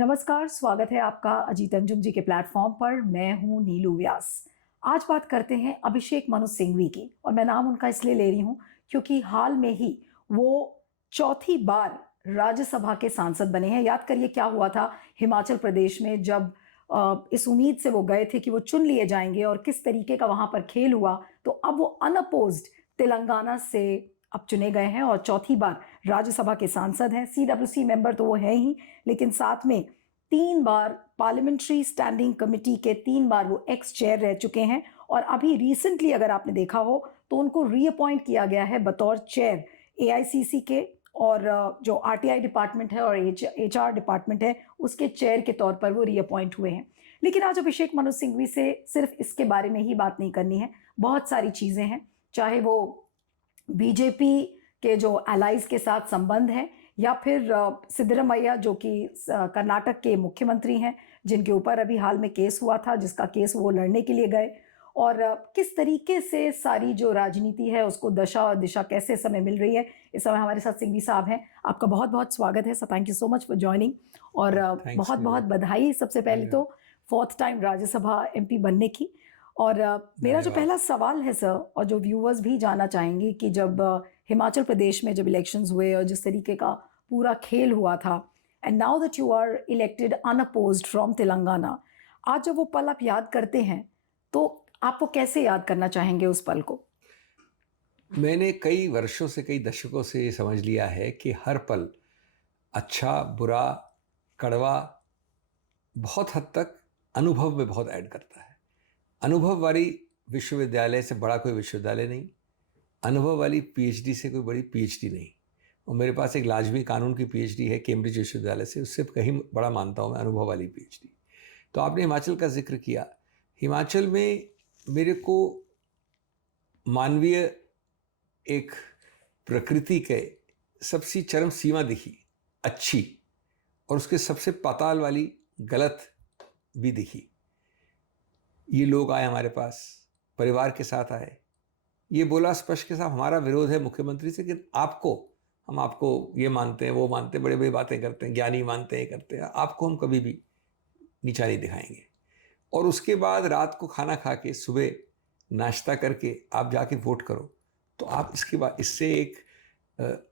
नमस्कार, स्वागत है आपका अजीत अंजुम जी के प्लेटफॉर्म पर। मैं हूं नीलू व्यास। आज बात करते हैं अभिषेक मनु सिंघवी की, और मैं नाम उनका इसलिए ले रही हूं क्योंकि हाल में ही वो चौथी बार राज्यसभा के सांसद बने हैं। याद करिए क्या हुआ था हिमाचल प्रदेश में, जब इस उम्मीद से वो गए थे कि वो चुन लिए जाएंगे, और किस तरीके का वहां पर खेल हुआ। तो अब वो अनअपोज्ड तेलंगाना से अब चुने गए हैं और चौथी बार राज्यसभा के सांसद हैं। सीडब्ल्यूसी मेंबर तो वो है ही, लेकिन साथ में 3 बार पार्लियामेंट्री स्टैंडिंग कमेटी के 3 बार वो एक्स चेयर रह चुके हैं। और अभी रिसेंटली अगर आपने देखा हो तो उनको रीअपॉइंट किया गया है बतौर चेयर एआईसीसी के, और जो आरटीआई डिपार्टमेंट है और एचआर डिपार्टमेंट है उसके चेयर के तौर पर वो रीअपॉइंट हुए हैं। लेकिन आज अभिषेक मनु सिंघवी से सिर्फ इसके बारे में ही बात नहीं करनी है, बहुत सारी चीजें हैं। चाहे वो बीजेपी के जो एलाइज के साथ संबंध है, या फिर सिद्धरमैया जो कि कर्नाटक के मुख्यमंत्री हैं, जिनके ऊपर अभी हाल में केस हुआ था, जिसका केस वो लड़ने के लिए गए, और किस तरीके से सारी जो राजनीति है उसको दशा और दिशा कैसे समय मिल रही है। इस समय हमारे साथ सिंघवी साहब हैं। आपका बहुत बहुत स्वागत है sir, thank you so much for joining. और बहुत बहुत बधाई सबसे पहले तो 4th टाइम राज्यसभा एमपी बनने की। और मेरा जो पहला सवाल है सर, और जो व्यूअर्स भी जानना चाहेंगे, कि जब हिमाचल प्रदेश में जब इलेक्शंस हुए और जिस तरीके का पूरा खेल हुआ था, and now that you are elected unopposed from Telangana, आज जब वो पल आप याद करते हैं तो आप वो कैसे याद करना चाहेंगे उस पल को? मैंने कई वर्षों से, कई दशकों से ये समझ लिया है कि हर पल अच्छा, बुरा, कड़वा बहुत हद तक अनुभव में बहुत ऐड करता है। अनुभव वाली विश्वविद्यालय से बड़ा कोई विश्वविद्यालय नहीं, अनुभव वाली पीएचडी से कोई बड़ी पीएचडी नहीं। और मेरे पास एक लाजमी कानून की पीएचडी है केम्ब्रिज विश्वविद्यालय से, उससे कहीं बड़ा मानता हूँ मैं अनुभव वाली पीएचडी। तो आपने हिमाचल का जिक्र किया। हिमाचल में मेरे को मानवीय एक प्रकृति के सबसे चरम सीमा दिखी अच्छी, और उसके सबसे पाताल वाली गलत भी दिखी। ये लोग आए हमारे पास, परिवार के साथ आए, ये बोला स्पष्ट के साथ हमारा विरोध है मुख्यमंत्री से कि हम आपको ये मानते हैं, वो मानते हैं, बड़े बड़ी बातें करते हैं, ज्ञानी मानते हैं, करते हैं, आपको हम कभी भी नीचा नहीं दिखाएंगे। और उसके बाद रात को खाना खा के सुबह नाश्ता करके आप जाके वोट करो। तो आप इसके बाद इससे एक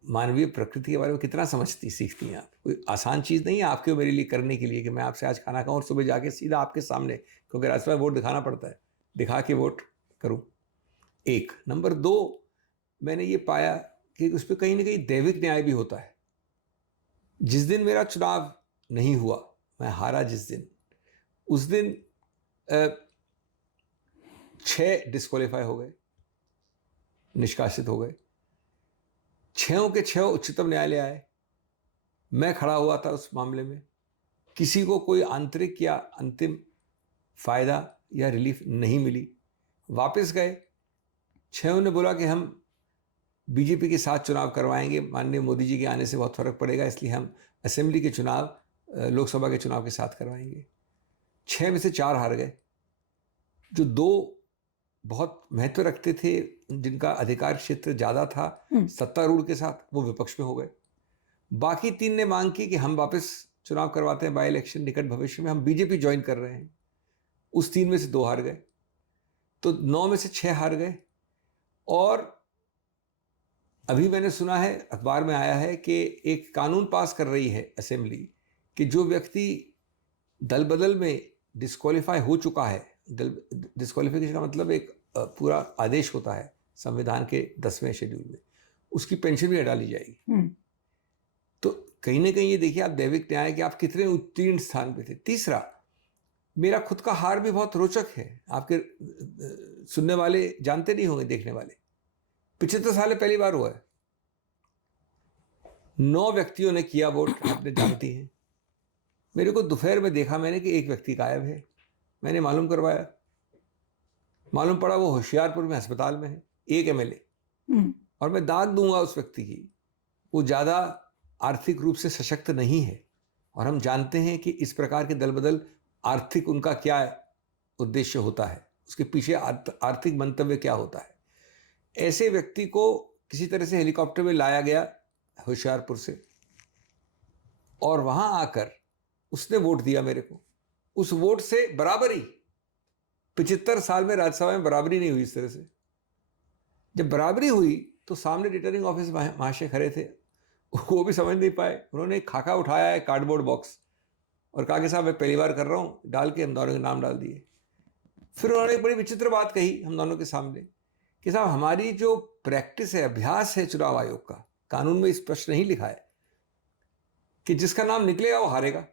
मानवीय प्रकृति के बारे में कितना सीखती हैं आप। कोई आसान चीज़ नहीं है आपके मेरे लिए करने के लिए कि मैं आपसे आज खाना खाऊं और सुबह जाके सीधा आपके सामने, क्योंकि रास्ते में वोट दिखाना पड़ता है, दिखा के वोट करूं। एक नंबर 2, मैंने ये पाया कि उस पर कहीं ना कहीं दैविक न्याय भी होता है। जिस दिन मेरा चुनाव नहीं हुआ, मैं हारा जिस दिन, उस दिन 6 डिस्क्वालीफाई हो गए, निष्कासित हो गए। 6 के 6 उच्चतम न्यायालय आए। मैं खड़ा हुआ था उस मामले में। किसी को कोई आंतरिक या अंतिम फायदा या रिलीफ नहीं मिली। वापस गए, 6 ने बोला कि हम बीजेपी के साथ चुनाव करवाएंगे, माननीय मोदी जी के आने से बहुत फर्क पड़ेगा, इसलिए हम असेंबली के चुनाव लोकसभा के चुनाव के साथ करवाएंगे। 6 में से 4 हार गए। जो 2 बहुत महत्व रखते थे, जिनका अधिकार क्षेत्र ज़्यादा था सत्तारूढ़ के साथ, वो विपक्ष में हो गए। बाकी 3 ने मांग की कि हम वापस चुनाव करवाते हैं, बाई इलेक्शन निकट भविष्य में, हम बीजेपी ज्वाइन कर रहे हैं। उस 3 में से 2 हार गए, तो 9 में से 6 हार गए। और अभी मैंने सुना है, अखबार में आया है कि एक कानून पास कर रही है असेंबली कि जो व्यक्ति दल बदल में डिस्क्वालीफाई हो चुका है, डिस्क्वालिफिकेशन का मतलब एक पूरा आदेश होता है संविधान के 10वें शेड्यूल में, उसकी पेंशन भी हटा ली जाएगी। तो कहीं ना कहीं ये देखिए आप दैविक न्याय कि आप कितने उत्तीर्ण स्थान पे थे। तीसरा, मेरा खुद का हार भी बहुत रोचक है। आपके सुनने वाले जानते नहीं होंगे, देखने वाले। 75 साल पहली बार हुआ है। 9 व्यक्तियों ने किया वोट, आपने जानती हैं। मेरे को दोपहर में देखा मैंने कि एक व्यक्ति गायब है। मैंने मालूम करवाया, मालूम पड़ा वो होशियारपुर में अस्पताल में है, एक एमएलए। और मैं दाद दूंगा उस व्यक्ति की, वो ज़्यादा आर्थिक रूप से सशक्त नहीं है, और हम जानते हैं कि इस प्रकार के दल बदल आर्थिक उनका क्या उद्देश्य होता है, उसके पीछे आर्थिक मंतव्य क्या होता है। ऐसे व्यक्ति को किसी तरह से हेलीकॉप्टर में लाया गया होशियारपुर से, और वहाँ आकर उसने वोट दिया मेरे को, उस वोट से बराबरी, 75 साल में राज्यसभा में बराबरी नहीं हुई इस तरह से। जब बराबरी हुई तो सामने रिटर्निंग ऑफिस महाशय खड़े थे, वो भी समझ नहीं पाए। उन्होंने एक खाका उठाया है, कार्डबोर्ड बॉक्स, और कहा कि साहब मैं पहली बार कर रहा हूँ, डाल के हम दोनों के नाम डाल दिए। फिर उन्होंने एक बड़ी विचित्र बात कही हम दोनों के सामने कि साहब हमारी जो प्रैक्टिस है, अभ्यास है चुनाव आयोग का, कानून में स्पष्ट नहीं लिखा है कि जिसका नाम निकलेगा वो हारेगा।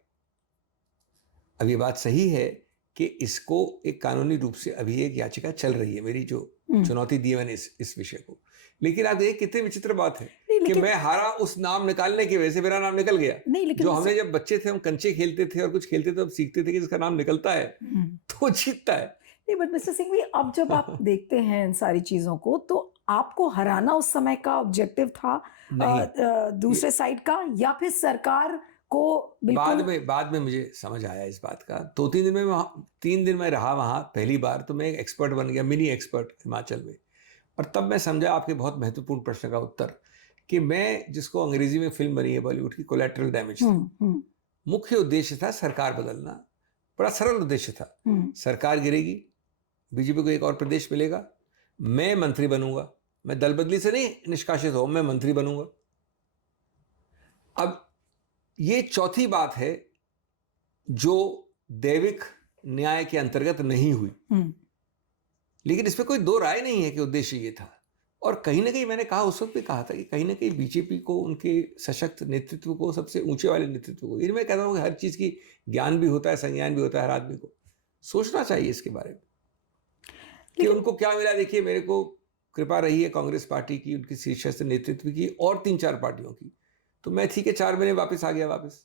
अब ये बात सही है कि इसको एक कानूनी रूप से अभी एक याचिका चल रही है, मेरी जो चुनौती दी है मैंने इस विषय को। लेकिन आप देखिए कितनी विचित्र बात है कि मैं हारा उस नाम निकालने की वजह से, मेरा नाम निकल गया। जो हमने जब बच्चे थे हम कंचे खेलते थे और कुछ खेलते थे, अब सीखते थे कि जिसका नाम निकलता है तो जीतता है। नहीं, बट मिस्टर सिंघवी, अब जब आप देखते हैं इन सारी चीजों को, तो आपको हराना उस समय का ऑब्जेक्टिव था दूसरे साइड का, या फिर सरकार को बिल्कुल? बाद में मुझे समझ आया इस बात का। 3 दिन में रहा वहाँ पहली बार, तो मैं एक एक्सपर्ट बन गया, मिनी एक्सपर्ट हिमाचल में। और तब मैं समझा आपके बहुत महत्वपूर्ण प्रश्न का उत्तर, कि मैं, जिसको अंग्रेजी में फिल्म बनी है बॉलीवुड की, कोलैटरल डैमेज था। मुख्य उद्देश्य था सरकार बदलना, बड़ा सरल उद्देश्य था। सरकार गिरेगी, बीजेपी को एक और प्रदेश मिलेगा, मैं मंत्री बनूंगा, मैं दल बदली से नहीं निष्कासित हो, मैं मंत्री बनूंगा। अब ये चौथी बात है जो दैविक न्याय के अंतर्गत नहीं हुई, लेकिन इसमें कोई दो राय नहीं है कि उद्देश्य ये था। और कहीं ना कहीं मैंने कहा, उस वक्त भी कहा था कि कहीं ना कहीं बीजेपी को, उनके सशक्त नेतृत्व को, सबसे ऊंचे वाले नेतृत्व को, ये मैं कहता हूँ कि हर चीज की ज्ञान भी होता है, संज्ञान भी होता है, हर आदमी को सोचना चाहिए इसके बारे में कि उनको क्या मिला। देखिए, मेरे को कृपा रही है कांग्रेस पार्टी की, उनकी शीर्षस्थ नेतृत्व की और 3-4 पार्टियों की, तो मैं ठीक है 4 महीने वापस आ गया वापस।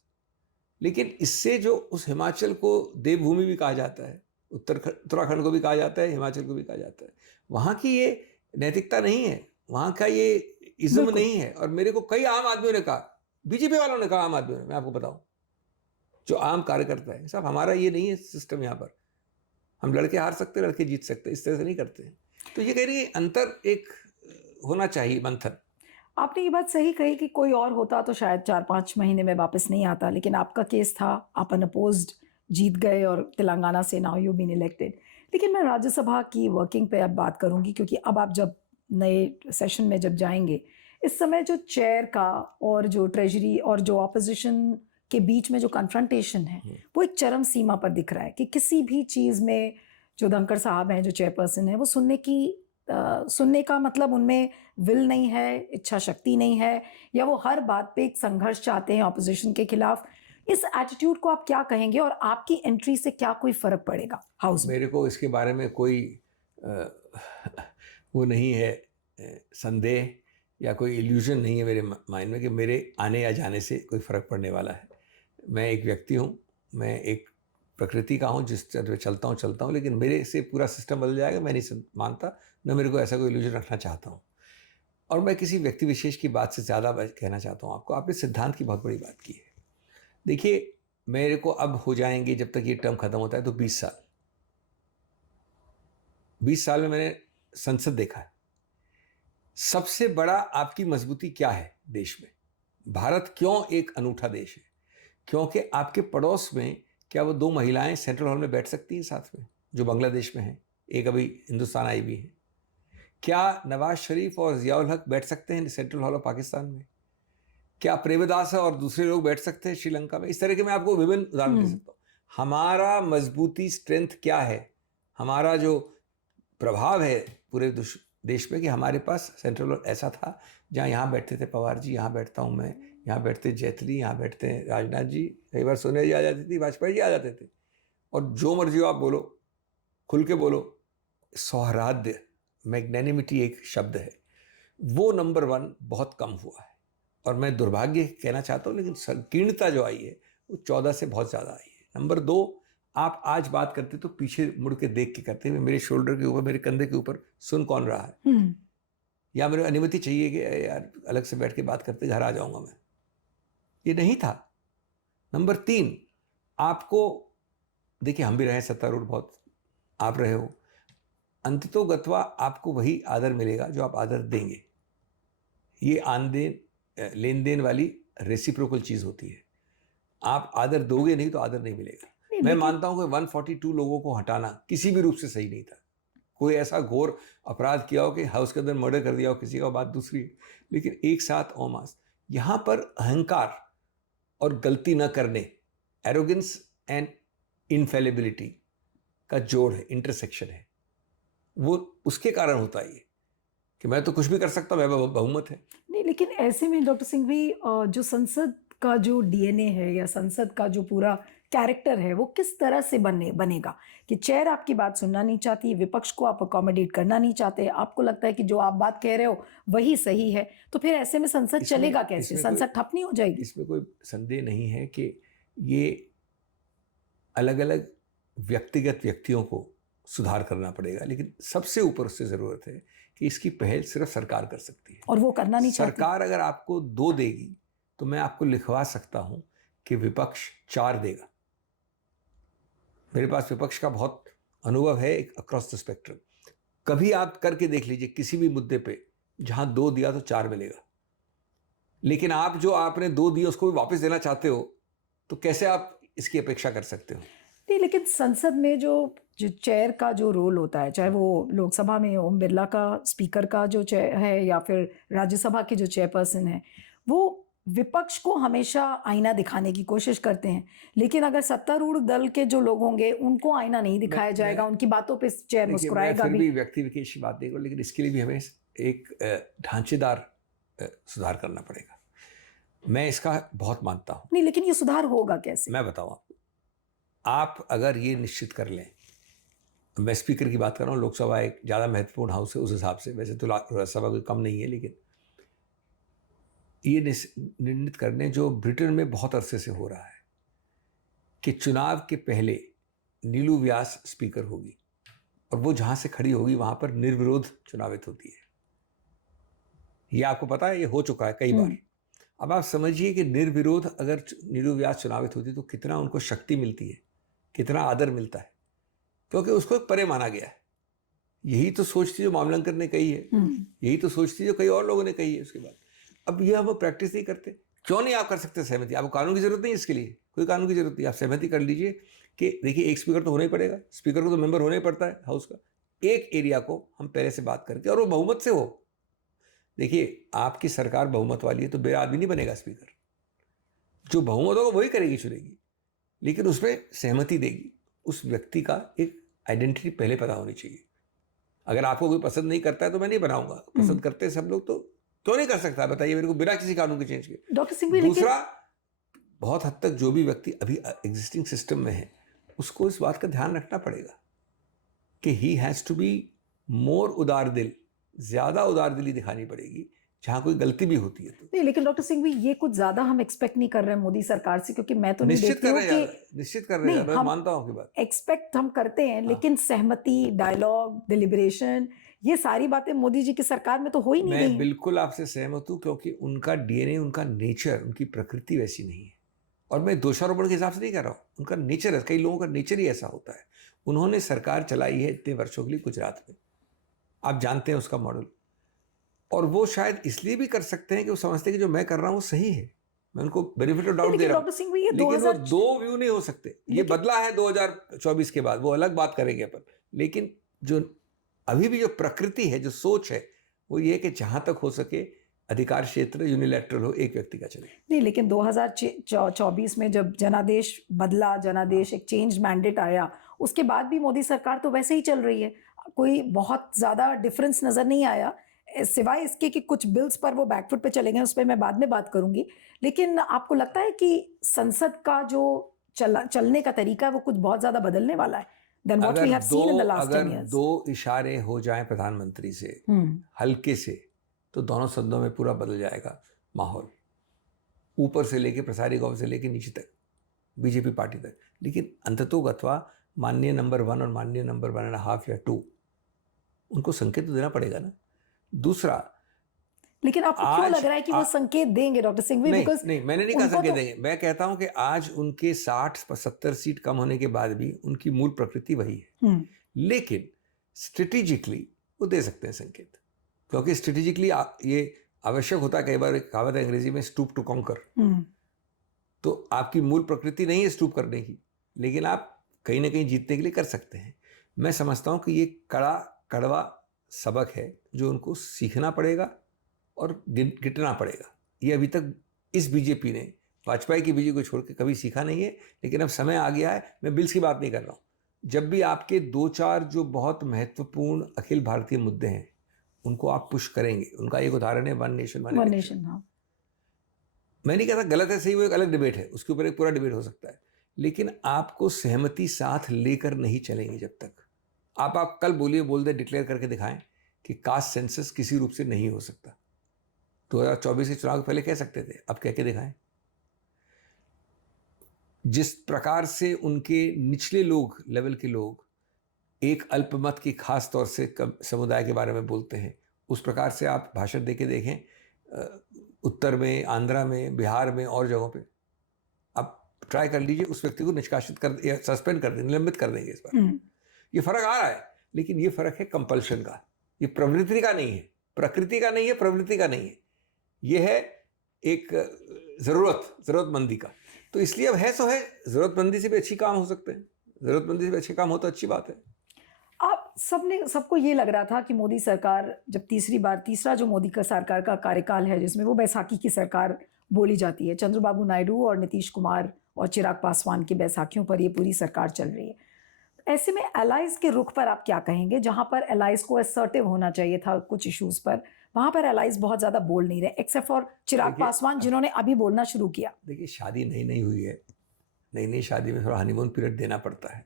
लेकिन इससे जो उस हिमाचल को देवभूमि भी कहा जाता है, उत्तराखंड को भी कहा जाता है, हिमाचल को भी कहा जाता है, वहाँ की ये नैतिकता नहीं है, वहाँ का ये इज्म नहीं है। और मेरे को कई आम आदमियों ने कहा, बीजेपी वालों ने कहा, आम आदमियों ने, मैं आपको बताऊं, जो आम कार्यकर्ता है, साहब हमारा ये नहीं है सिस्टम, यहाँ पर हम लड़के हार सकते, लड़के जीत सकते, इस तरह से नहीं करते हैं। तो ये कह रही है अंतर एक होना चाहिए, मंथन। आपने ये बात सही कही कि कोई और होता तो शायद 4-5 महीने में वापस नहीं आता, लेकिन आपका केस था, आप अनअपोज्ड जीत गए और तेलंगाना से नाउ यू बीन इलेक्टेड। लेकिन मैं राज्यसभा की वर्किंग पे अब बात करूंगी, क्योंकि अब आप जब नए सेशन में जब जाएंगे, इस समय जो चेयर का और जो ट्रेजरी और जो ऑपोजिशन के बीच में जो कन्फ्रंटेशन है, वो एक चरम सीमा पर दिख रहा है कि किसी भी चीज़ में जो धनखड़ साहब हैं, जो चेयरपर्सन है, वो सुनने का मतलब उनमें विल नहीं है, इच्छा शक्ति नहीं है, या वो हर बात पे एक संघर्ष चाहते हैं ऑपोजिशन के खिलाफ। इस एटीट्यूड को आप क्या कहेंगे, और आपकी एंट्री से क्या कोई फर्क पड़ेगा हाउस में? मेरे को इसके बारे में कोई वो नहीं है, संदेह या कोई इल्यूजन नहीं है मेरे माइंड में कि मेरे आने या जाने से कोई फ़र्क पड़ने वाला है। मैं एक व्यक्ति हूँ, मैं एक प्रकृति का हूँ, जिस तरह चलता हूँ, लेकिन मेरे से पूरा सिस्टम बदल जाएगा मैं नहीं मानता, न मेरे को ऐसा कोई इल्यूजन रखना चाहता हूँ। और मैं किसी व्यक्ति विशेष की बात से ज़्यादा कहना चाहता हूँ आपको। आपने सिद्धांत की बहुत बड़ी बात की है। देखिए, मेरे को अब हो जाएंगे, जब तक ये टर्म खत्म होता है, तो 20 साल। 20 साल में मैंने संसद देखा है। सबसे बड़ा आपकी मजबूती क्या है देश में? भारत क्यों एक अनूठा देश है? क्योंकि आपके पड़ोस में क्या वो 2 महिलाएं सेंट्रल हॉल में बैठ सकती हैं साथ में, जो बांग्लादेश में हैं, एक अभी हिंदुस्तान आई भी है? क्या नवाज शरीफ और जियाउल हक बैठ सकते हैं सेंट्रल हॉल ऑफ पाकिस्तान में? क्या प्रेमदास और दूसरे लोग बैठ सकते हैं श्रीलंका में? इस तरह के मैं आपको विभिन्न उदाहरण दे सकता हूँ। हमारा मजबूती, स्ट्रेंथ क्या है? हमारा जो प्रभाव है पूरे देश में, कि हमारे पास सेंट्रल हॉल ऐसा था जहाँ यहाँ बैठते थे पवार जी, यहाँ बैठता हूँ मैं, यहाँ बैठते जेटली, यहाँ बैठते हैं राजनाथ जी, कई बार सोनिया जी आ जाती थी, वाजपेयी जी आ जाते थे, और जो मर्जी आप बोलो, खुल के बोलो। सौहार्द, मैग्नेनिमिटी एक शब्द है, वो नंबर 1 बहुत कम हुआ है। और मैं दुर्भाग्य कहना चाहता हूँ, लेकिन संकीर्णता जो आई है वो 14 से बहुत ज़्यादा आई है। नंबर 2, आप आज बात करते तो पीछे मुड़ के देख के करते हैं। मेरे शोल्डर के ऊपर, मेरे कंधे के ऊपर सुन कौन रहा है, या मेरे अनुमति चाहिए कि यार अलग से बैठ के बात करते, घर आ जाऊंगा मैं, ये नहीं था। नंबर 3, आपको देखिए, हम भी रहे सत्तारूढ़ बहुत, आप रहे हो, अंततोगत्वा आपको वही आदर मिलेगा जो आप आदर देंगे। ये आन देन, लेन देन वाली रेसिप्रोकल चीज़ होती है। आप आदर दोगे नहीं तो आदर नहीं मिलेगा। नहीं, मैं लेकिन मानता हूं कि 142 लोगों को हटाना किसी भी रूप से सही नहीं था। कोई ऐसा घोर अपराध किया हो कि हाउस के अंदर मर्डर कर दिया हो किसी का, बात दूसरी है, लेकिन एक साथ ओमास यहां पर अहंकार और गलती न करने, एरोगेंस एंड इनफेलिबिलिटी का जोड़ है, इंटरसेक्शन है। वो उसके कारण होता है ये कि मैं तो कुछ भी कर सकता हूं, मैं बहुमत है। नहीं, लेकिन ऐसे में डॉक्टर सिंघवी जो संसद का जो डीएनए है या संसद का जो पूरा कैरेक्टर है वो किस तरह से बनेगा कि चेयर आपकी बात सुनना नहीं चाहती, विपक्ष को आप अकोमोडेट करना नहीं चाहते, आपको लगता है कि जो आप बात कह रहे हो वही सही है, तो फिर ऐसे में संसद चलेगा कैसे? संसद ठप नहीं हो जाएगी? इसमें कोई संदेह नहीं है कि ये अलग अलग व्यक्तिगत व्यक्तियों को सुधार करना पड़ेगा, लेकिन सबसे ऊपर उससे ज़रूरत है कि इसकी पहल सिर्फ सरकार कर सकती है, और वो करना नहीं चाहती। सरकार अगर आपको 2 देगी तो मैं आपको लिखवा सकता हूं कि विपक्ष 4 देगा। मेरे पास विपक्ष का बहुत अनुभव है अक्रॉस द स्पेक्ट्रम। कभी आप करके देख लीजिए किसी भी मुद्दे पे जहां 2 दिया तो 4 मिलेगा, लेकिन आप जो आपने 2 दिए उसको भी वापस देना चाहते हो, तो कैसे आप इसकी अपेक्षा कर सकते हो? नहीं, लेकिन संसद में जो चेयर का जो रोल होता है, चाहे वो लोकसभा में ओम बिरला का स्पीकर का जो चेयर है या फिर राज्यसभा के जो चेयरपर्सन है, वो विपक्ष को हमेशा आईना दिखाने की कोशिश करते हैं, लेकिन अगर सत्तारूढ़ दल के जो लोग होंगे उनको आईना नहीं दिखाया जाएगा, उनकी बातों पे चेयर मुस्कुराएगा फिर भी। भी व्यक्ति विशेष की बात नहीं करूँ, लेकिन इसके लिए भी हमें एक ढांचेदार सुधार करना पड़ेगा। मैं इसका बहुत मानता हूँ। नहीं, लेकिन ये सुधार होगा कैसे? मैं बताऊँ आपको, आप अगर ये निश्चित कर लें, मैं स्पीकर की बात कर रहा हूँ, लोकसभा एक ज़्यादा महत्वपूर्ण हाउस है उस हिसाब से, वैसे तो राज्यसभा कोई कम नहीं है, लेकिन ये निर्णित करने जो ब्रिटेन में बहुत अरसे से हो रहा है कि चुनाव के पहले नीलू व्यास स्पीकर होगी और वो जहाँ से खड़ी होगी वहाँ पर निर्विरोध चुनावित होती है। ये आपको पता है, ये हो चुका है कई बार। अब आप समझिए कि निर्विरोध अगर नीलू व्यास चुनावित होती तो कितना उनको शक्ति मिलती है, कितना आदर मिलता है, क्योंकि उसको परे माना गया है। यही तो सोच थी जो मामलंकर ने कही है, यही तो सोच थी जो कई और लोगों ने कही है उसके बाद। अब ये हम प्रैक्टिस नहीं करते। क्यों नहीं आप कर सकते सहमति? आपको कानून की जरूरत नहीं, इसके लिए कोई कानून की जरूरत नहीं। आप सहमति कर लीजिए कि देखिए एक स्पीकर तो होना ही पड़ेगा, स्पीकर को तो मेंबर होना ही पड़ता है हाउस का। एक एरिया को हम पहले से बात करके, और वो बहुमत से हो। देखिए आपकी सरकार बहुमत वाली है तो बेरा आदमी नहीं बनेगा स्पीकर, जो बहुमत होगा वही करेगी, चुनेगी, लेकिन उसमें सहमति देगी। उस व्यक्ति का एक आइडेंटिटी पहले पता होनी चाहिए। अगर आपको कोई पसंद नहीं करता है तो मैं नहीं बनाऊंगा, पसंद करते हैं सब लोग, तो क्यों नहीं कर सकता? बताइए मेरे को, बिना किसी कानून के चेंज के। डॉक्टर सिंघवी, दूसरा, बहुत हद तक जो भी व्यक्ति अभी एग्जिस्टिंग सिस्टम में है उसको इस बात का ध्यान रखना पड़ेगा कि he has to be more उदार दिल, ज्यादा उदार दिली दिखानी पड़ेगी जहां कोई गलती भी होती है तो। नहीं, लेकिन डॉक्टर सिंघवी ये कुछ ज्यादा हम एक्सपेक्ट नहीं कर रहे हैं मोदी सरकार से, क्योंकि मैं तो नहीं देखती हूँ कि निश्चित कर रहे हैं, मैं मानता हूँ आपकी बात। एक्सपेक्ट हम करते हैं, लेकिन सहमति, डायलॉग, डिलिब्रेशन, ये सारी बातें मोदी जी की सरकार में तो हो ही नहीं रही। मैं बिल्कुल आपसे सहमत हूँ, क्योंकि उनका डीएनए, उनका नेचर, उनकी प्रकृति वैसी नहीं है। और मैं दोषारोपण के हिसाब से नहीं कह रहा हूँ, उनका नेचर है, कई लोगों का नेचर ही ऐसा होता है। उन्होंने सरकार चलाई है इतने वर्षों के लिए गुजरात में, आप जानते हैं उसका मॉडल, और वो शायद इसलिए भी कर सकते हैं कि वो समझते हैं कि जो मैं कर रहा हूँ वो सही है। मैं उनको बेनिफिट ऑफ डाउट दे रहा हूँ, लेकिन वो 2 व्यू नहीं हो सकते। ये बदला है 2024 के बाद, वो अलग बात करेंगे अपन, लेकिन जो अभी भी जो प्रकृति है, जो सोच है, वो ये कि जहां तक हो सके अधिकार क्षेत्र यूनिलैटरल हो, एक व्यक्ति का चले। नहीं, लेकिन 2024 में जब जनादेश बदला, जनादेश एक चेंज मैंडेट आया, उसके बाद भी मोदी सरकार तो वैसे ही चल रही है, कोई बहुत ज्यादा डिफरेंस नजर नहीं आया, सिवाय इसके कि कुछ बिल्स पर वो बैकफुट पे चले गए, उस पर मैं बाद में बात करूंगी। लेकिन आपको लगता है कि संसद का जो चलने का तरीका है वो कुछ बहुत ज्यादा बदलने वाला है than what we have seen in the last 10 years? 2 इशारे हो जाएं प्रधानमंत्री से हल्के से, तो दोनों सदनों में पूरा बदल जाएगा माहौल, ऊपर से लेके प्रसारी गौ से लेके नीचे तक, बीजेपी पार्टी तक। लेकिन अंततोगत्वा माननीय नंबर 1 और माननीय नंबर 1.5 या 2, उनको संकेत तो देना पड़ेगा ना। दूसरा, लेकिन आपको क्यों लग रहा है कि वो संकेत देंगे डॉक्टर सिंघवी? नहीं, मैंने नहीं कहा संकेत देंगे। मैं कहता हूं कि आज उनके 60-70 सीट कम होने के बाद भी उनकी मूल प्रकृति वही है, लेकिन स्ट्रेटेजिकली वो दे सकते हैं संकेत, क्योंकि स्ट्रेटेजिकली ये आवश्यक होता है। कई बार एक कहावत है अंग्रेजी में, स्टूप टू कॉन्कर, तो आपकी मूल प्रकृति नहीं है स्टूप करने की, लेकिन आप कहीं ना कहीं जीतने के लिए कर सकते हैं। मैं समझता हूँ कि ये कड़वा सबक है जो उनको सीखना पड़ेगा और गिटना पड़ेगा। ये अभी तक इस बीजेपी ने वाजपेयी की बीजेपी को छोड़ के कभी सीखा नहीं है, लेकिन अब समय आ गया है। मैं बिल्स की बात नहीं कर रहा हूँ, जब भी आपके 2-4 जो बहुत महत्वपूर्ण अखिल भारतीय मुद्दे हैं उनको आप पुश करेंगे, उनका एक उदाहरण है वन नेशन वन इलेक्शन। हाँ। मैं नहीं कहता गलत है सही, वो एक अलग डिबेट है, उसके ऊपर एक पूरा डिबेट हो सकता है, लेकिन आपको सहमति साथ लेकर नहीं चलेंगे जब तक आप कल बोल दे डिक्लेयर करके दिखाएं कि कास्ट सेंसस किसी रूप से नहीं हो सकता। 2024 के चुनाव के पहले कह सकते थे, अब कह के दिखाएं। जिस प्रकार से उनके निचले लेवल के लोग एक अल्पमत की खास तौर से समुदाय के बारे में बोलते हैं, उस प्रकार से आप भाषण देके देखें उत्तर में, आंध्रा में, बिहार में और जगहों पे। आप ट्राई कर लीजिए, उस व्यक्ति को निष्कासित कर या सस्पेंड कर देंगे, निलंबित कर देंगे इस बार। ये फर्क आ रहा है, लेकिन ये फर्क है कंपल्शन का, ये प्रवृत्ति का नहीं है, प्रकृति का नहीं है, प्रवृत्ति का नहीं है, ये है एक जरूरतमंदी का। तो इसलिए अब है सो है, जरूरतमंदी से भी अच्छी काम हो सकते हैं, जरूरतमंदी से भी अच्छे काम हो तो अच्छी बात है। आप सबको ये लग रहा था कि मोदी सरकार जब तीसरा जो मोदी का सरकार का कार्यकाल है, जिसमें वो बैसाखी की सरकार बोली जाती है, चंद्रबाबू नायडू और नीतीश कुमार और चिराग पासवान की बैसाखियों पर ये पूरी सरकार चल रही है। ऐसे में एलाइज के रुख पर आप क्या कहेंगे? जहां पर एलाइज को असर्टिव होना चाहिए था कुछ इश्यूज पर, वहां पर एलाइज बहुत ज्यादा बोल नहीं रहे, एक्सेप्ट फॉर चिराग पासवान जिन्होंने अभी बोलना शुरू किया। देखिए, शादी नई हुई है, नई शादी में थोड़ा हनीमून पीरियड देना पड़ता है।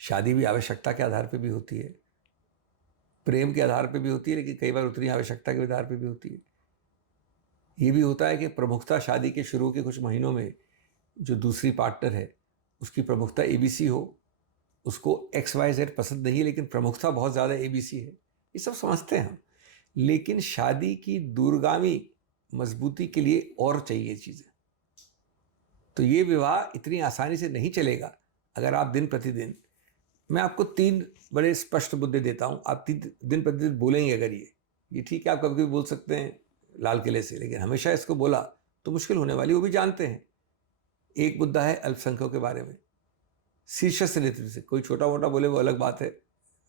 शादी भी आवश्यकता के आधार पे भी होती है, प्रेम के आधार पे भी होती है, लेकिन कई बार उतनी आवश्यकता के आधार पे भी होती है। ये भी होता है कि प्रमुखता शादी के शुरू के कुछ महीनों में जो दूसरी पार्टनर है उसकी प्रमुखता ABC हो, उसको XYZ पसंद नहीं है, लेकिन प्रमुखता बहुत ज़्यादा ABC है। ये सब समझते हैं हम, लेकिन शादी की दूरगामी मजबूती के लिए और चाहिए चीज़ें। तो ये विवाह इतनी आसानी से नहीं चलेगा अगर आप दिन प्रतिदिन, मैं आपको 3 बड़े स्पष्ट मुद्दे देता हूँ, आप दिन प्रतिदिन बोलेंगे अगर ये ठीक है, आप कभी कभी बोल सकते हैं लाल किले से, लेकिन हमेशा इसको बोला तो मुश्किल होने वाली, वो भी जानते हैं। एक मुद्दा है अल्पसंख्यकों के बारे में, शीर्षस्थ नेतृत्व से, कोई छोटा मोटा बोले वो अलग बात है,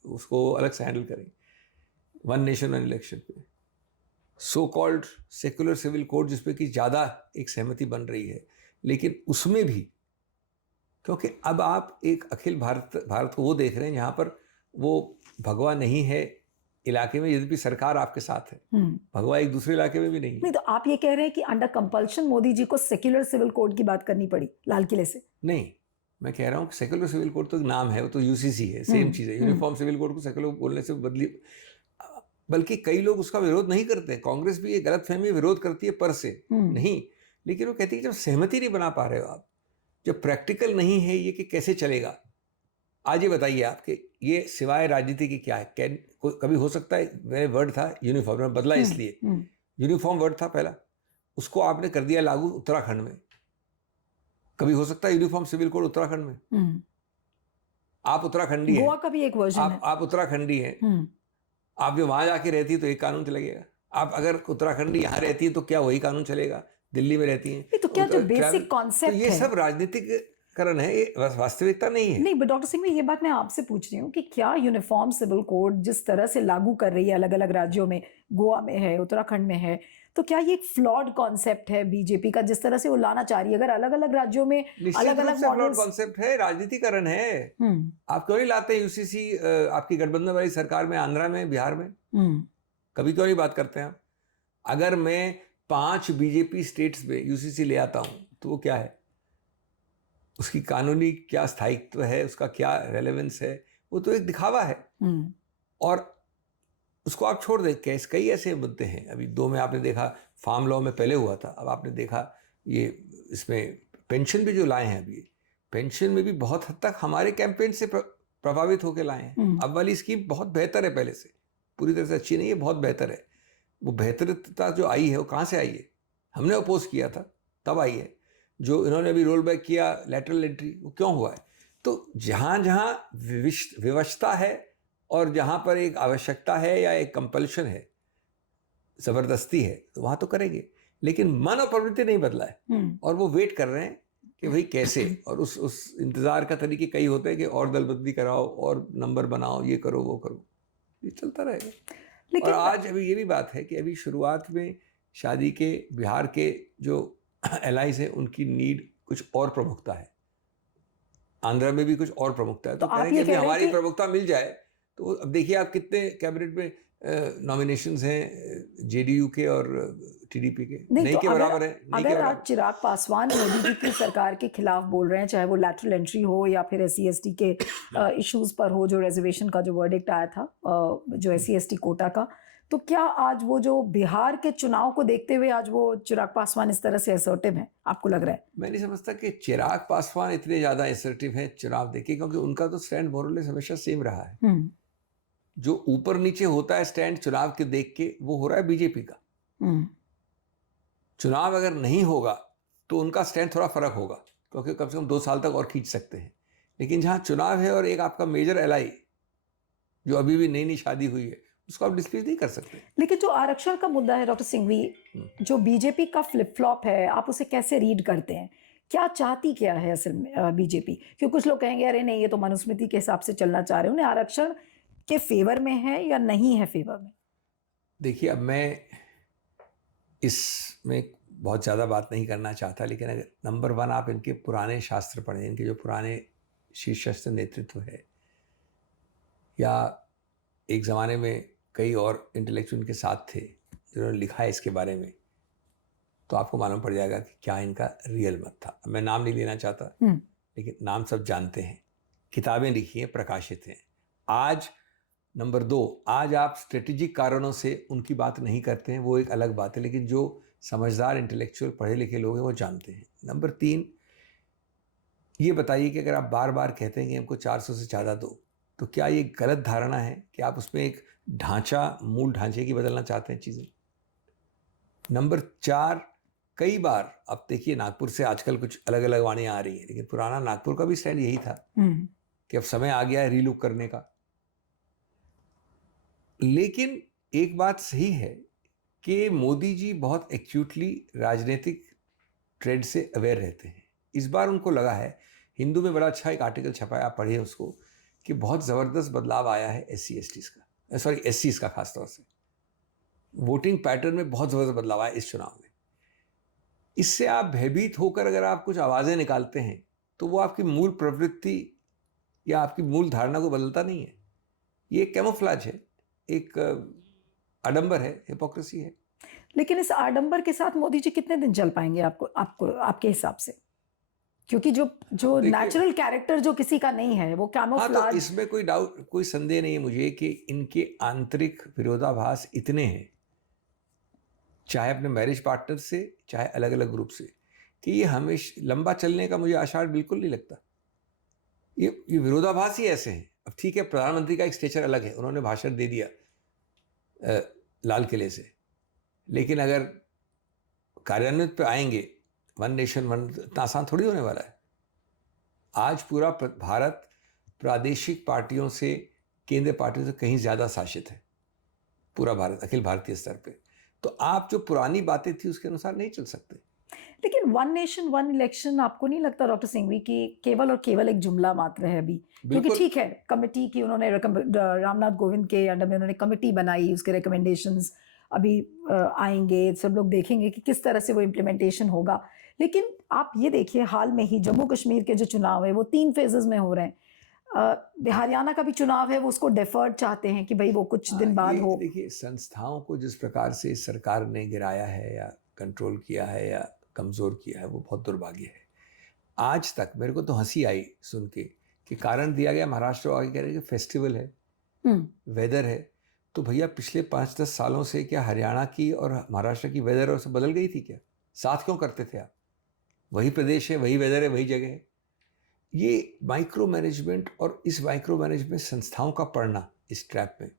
उसको अलग से हैंडल करें। वन नेशन वन इलेक्शन पे so called secular civil code जिसपे कि ज़्यादा एक सहमति बन रही है, लेकिन उसमें भी क्योंकि अब आप एक अखिल भारत को वो देख रहे हैं जहाँ पर वो भगवा नहीं है इलाके में, यद्यपि सरकार आपके साथ है, भगवा एक दूसरे इलाके में भी नहीं है। नहीं, तो आप ये कह रहे हैं कि अंडर कंपल्शन मोदी जी को सेक्युलर सिविल कोड की बात करनी पड़ी लाल किले से? नहीं, मैं कह रहा हूँ सेकुलर सिविल कोड तो एक नाम है, वो तो UCC है, सेम चीज़ है। यूनिफॉर्म सिविल कोड को सेकुलर बोलने से बदली, बल्कि कई लोग उसका विरोध नहीं करते, कांग्रेस भी ये गलतफहमी विरोध करती है पर से नहीं, लेकिन वो कहती है जब सहमति नहीं बना पा रहे हो आप, जब प्रैक्टिकल नहीं है ये कि कैसे चलेगा। आज ये बताइए आपके, ये सिवाय राजनीति की क्या है? कभी हो सकता है, मेरे वर्ड था यूनिफॉर्म, में बदला इसलिए, यूनिफॉर्म वर्ड था पहला, उसको आपने कर दिया लागू उत्तराखंड में। कभी हो सकता है यूनिफॉर्म सिविल कोड उत्तराखंड में? आप उत्तराखंडी हैं, गोवा का भी एक वर्जन है, आप उत्तराखंडी हैं, आप जो वहां जाके रहती है तो एक कानून चलेगा। आप अगर उत्तराखंडी यहाँ रहती है तो क्या वही कानून चलेगा? दिल्ली में रहती हैं तो क्या जो बेसिक कॉन्सेप्ट है, ये सब राजनीतिकरण है, ये वास्तविकता नहीं है। नहीं, बट डॉक्टर सिंह, ये बात मैं आपसे पूछ रही हूँ कि क्या यूनिफॉर्म सिविल कोड जिस तरह से लागू कर रही है अलग अलग राज्यों में, गोवा में है, उत्तराखंड में है, तो क्या ये एक फ्लॉड कॉन्सेप्ट है बीजेपी का, जिस तरह से वो लाना चाह रही है? अगर अलग अलग राज्यों में अलग अलग फ्लॉड कॉन्सेप्ट है, राजनीतिकरण है। आप क्यों नहीं लाते UCC आपकी गठबंधन वाली सरकार में, आंध्रा में, बिहार में? कभी क्यों नहीं बात करते हैं आप? अगर मैं 5 बीजेपी स्टेट्स में UCC ले आता हूं तो वो क्या है, उसकी कानूनी क्या स्थायित्व है, उसका क्या रेलेवेंस है? वो तो एक दिखावा है। और उसको आप छोड़ दें, कई ऐसे मुद्दे हैं। अभी 2 में आपने देखा, फार्म लॉ में पहले हुआ था, अब आपने देखा ये इसमें पेंशन भी जो लाए हैं, अभी पेंशन में भी बहुत हद तक हमारे कैंपेन से प्रभावित होकर लाए हैं। अब वाली स्कीम बहुत बेहतर है, पहले से पूरी तरह से अच्छी नहीं है, बहुत बेहतर है। वो बेहतरता जो आई है वो कहाँ से आई है? हमने अपोज किया था तब आई है। जो इन्होंने अभी रोल बैक किया लैटरल एंट्री, वो क्यों हुआ है? तो जहाँ जहाँ विवशता है और जहाँ पर एक आवश्यकता है या एक कंपल्शन है, ज़बरदस्ती है, तो वहाँ तो करेंगे। लेकिन मन और प्रवृत्ति नहीं बदला है और वो वेट कर रहे हैं कि भाई कैसे, और उस इंतजार का तरीके कई होते हैं कि और दल बदली कराओ और नंबर बनाओ, ये करो वो करो, ये चलता रहेगा। और लेकिन आज अभी ये भी बात है कि अभी शुरुआत में शादी के बिहार के जो एलाइज हैं उनकी नीड कुछ और प्रमुखता है, आंध्र में भी कुछ और प्रमुखता है, तो कह रहे हैं कि अभी हमारी प्रमुखता मिल जाए। तो अब देखिए आप कितने कैबिनेट में नॉमिनेशंस हैं जेडीयू के और टीडीपी के, नहीं के बराबर है। अगर आज चिराग पासवान मोदी जी की सरकार के खिलाफ बोल रहे हैं, चाहे वो लैटरल एंट्री हो या फिर SC/ST के इश्यूज पर हो, जो रिजर्वेशन का जो वर्डिक्ट आया था जो SC/ST कोटा का, तो क्या आज वो जो बिहार के चुनाव को देखते हुए आज वो चिराग पासवान इस तरह से असर्टिव है, आपको लग रहा है? मैं नहीं समझता कि चिराग पासवान इतने ज्यादा असर्टिव है चुनाव देखे, क्योंकि उनका तो स्टैंड मोरलेस हमेशा सेम रहा है। जो ऊपर नीचे होता है स्टैंड चुनाव के देख के, वो हो रहा है बीजेपी का। चुनाव अगर नहीं होगा तो उनका स्टैंड थोड़ा फर्क होगा, क्योंकि कम से कम 2 साल तक और खींच सकते हैं। लेकिन जहां चुनाव है और एक आपका मेजर एलाई जो अभी भी नई नई शादी हुई है, उसको आप डिस्प्लेस नहीं कर सकते। लेकिन जो आरक्षण का मुद्दा है डॉक्टर सिंघवी, जो बीजेपी का फ्लिप फ्लॉप है, आप उसे कैसे रीड करते हैं? क्या चाहती क्या है असल में बीजेपी? क्योंकि कुछ लोग कहेंगे अरे नहीं, ये तो मनुस्मृति के हिसाब से चलना चाह रहे हैं, उन्हें आरक्षण के फेवर में है या नहीं है फेवर में? देखिए, अब मैं इसमें बहुत ज़्यादा बात नहीं करना चाहता, लेकिन अगर नंबर 1 आप इनके पुराने शास्त्र पढ़ें, इनके जो पुराने शीर्षस्थ नेतृत्व है, या एक ज़माने में कई और इंटेलेक्चुअल के साथ थे जिन्होंने लिखा है इसके बारे में, तो आपको मालूम पड़ जाएगा कि क्या इनका रियल मत था। मैं नाम नहीं लेना चाहता, लेकिन नाम सब जानते हैं, किताबें लिखी हैं, प्रकाशित हैं। आज नंबर 2, आज आप स्ट्रेटेजिक कारणों से उनकी बात नहीं करते हैं, वो एक अलग बात है, लेकिन जो समझदार इंटेलेक्चुअल पढ़े लिखे लोग हैं वो जानते हैं। नंबर 3, ये बताइए कि अगर आप बार बार कहते हैं कि हमको 400 से ज़्यादा दो, तो क्या ये गलत धारणा है कि आप उसमें एक ढांचा, मूल ढांचे की बदलना चाहते हैं चीज़ें? नंबर 4, कई बार आप देखिए नागपुर से आजकल कुछ अलग अलग वाणियाँ आ रही हैं, लेकिन पुराना नागपुर का भी स्टैंड यही था कि अब समय आ गया है रीलुक करने का। लेकिन एक बात सही है कि मोदी जी बहुत एक्यूटली राजनीतिक ट्रेंड से अवेयर रहते हैं। इस बार उनको लगा है, हिंदू में बड़ा अच्छा एक आर्टिकल छपा है, आप पढ़िए उसको, कि बहुत ज़बरदस्त बदलाव आया है SCs का खासतौर से वोटिंग पैटर्न में बहुत ज़बरदस्त बदलाव आया इस चुनाव में। इससे आप भयभीत होकर अगर आप कुछ आवाज़ें निकालते हैं तो वो आपकी मूल प्रवृत्ति या आपकी मूल धारणा को बदलता नहीं है। ये एक कैमोफ्लेज है, एक आडंबर है, हिपोक्रेसी है। लेकिन इस आडंबर के साथ मोदी जी कितने दिन चल पाएंगे आपके हिसाब से? क्योंकि जो नेचुरल कैरेक्टर जो किसी का नहीं है, वो कैमोफ्लेज। हाँ, तो इसमें कोई डाउट, कोई संदेह नहीं है मुझे कि इनके आंतरिक विरोधाभास इतने हैं, चाहे अपने मैरिज पार्टनर से, चाहे अलग अलग ग्रुप से, कि ये हमेशा लंबा चलने का मुझे आशार बिल्कुल नहीं लगता। ये विरोधाभास ही ऐसे हैं। अब ठीक है, प्रधानमंत्री का एक स्टेचर अलग है, उन्होंने भाषण दे दिया लाल किले से, लेकिन अगर कार्यान्वित पे आएंगे, वन नेशन वन, इतना आसान थोड़ी होने वाला है। आज पूरा भारत प्रादेशिक पार्टियों से, केंद्रीय पार्टियों से कहीं ज़्यादा शासित है, पूरा भारत, अखिल भारतीय स्तर पे। तो आप जो पुरानी बातें थी उसके अनुसार नहीं चल सकते। लेकिन वन नेशन वन इलेक्शन आपको नहीं लगता डॉक्टर सिंघवी कि केवल और केवल एक जुमला मात्र है अभी? क्योंकि ठीक है, कमेटी की उन्होंने रामनाथ कोविंद के अंडर में उन्होंने कमेटी बनाई, उसके रिकमेंडेशंस अभी आएंगे, सब लोग देखेंगे कि किस तरह से वो इम्प्लीमेंटेशन होगा। लेकिन आप ये देखिए, हाल में ही जम्मू कश्मीर के जो चुनाव है वो 3 फेजेस में हो रहे हैं। हरियाणा का भी चुनाव है, वो उसको डेफर्ड चाहते हैं कि भाई वो कुछ दिन बाद हो। देखिए, संस्थाओं को जिस प्रकार से सरकार ने गिराया है या कंट्रोल किया है या कमज़ोर किया है, वो बहुत दुर्भाग्य है। आज तक मेरे को तो हंसी आई सुन के कि कारण दिया गया महाराष्ट्र, आगे कह रहे हैं कि फेस्टिवल है, वेदर है। तो भैया पिछले 5-10 सालों से क्या हरियाणा की और महाराष्ट्र की वेदर और सब बदल गई थी क्या? साथ क्यों करते थे आप? वही प्रदेश है, वही वेदर है, वही जगह है। ये माइक्रो मैनेजमेंट, और इस माइक्रो मैनेजमेंट संस्थाओं का पड़ना इस ट्रैप में,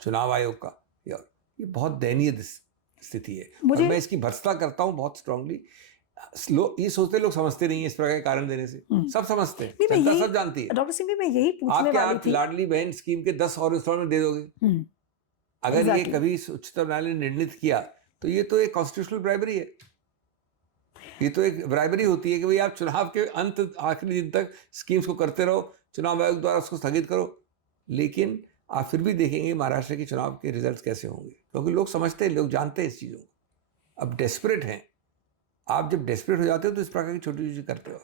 चुनाव आयोग का, ये बहुत दयनीय स्थिति है। और मैं इसकी भर्त्सना करता हूँ बहुत स्ट्रांगली। ये सोचते लोग समझते नहीं है इस प्रकार के कारण देने से, सब समझते हैं, जनता सब जानती है। डॉक्टर सिंह, मैं यही पूछने वाली थी, आप लाडली बहन स्कीम के 10 और इंस्टॉलमेंट दे दोगे, अगर ये कभी उच्चतम न्यायालय ने निर्णित किया तो ये तो एक कॉन्स्टिट्यूशनल ब्राइबरी है। ये तो एक ब्राइबरी होती है कि भाई आप चुनाव के अंत आखिरी दिन तक स्कीम्स को करते रहो, चुनाव आयोग द्वारा उसको स्थगित करो, लेकिन आप फिर भी देखेंगे महाराष्ट्र के चुनाव के रिजल्ट्स कैसे होंगे, क्योंकि लोग समझते हैं, लोग जानते हैं इस चीज़ों को। अब डेस्परेट हैं, आप जब डेस्परेट हो जाते हो तो इस प्रकार की छोटी चीज़ें करते हो।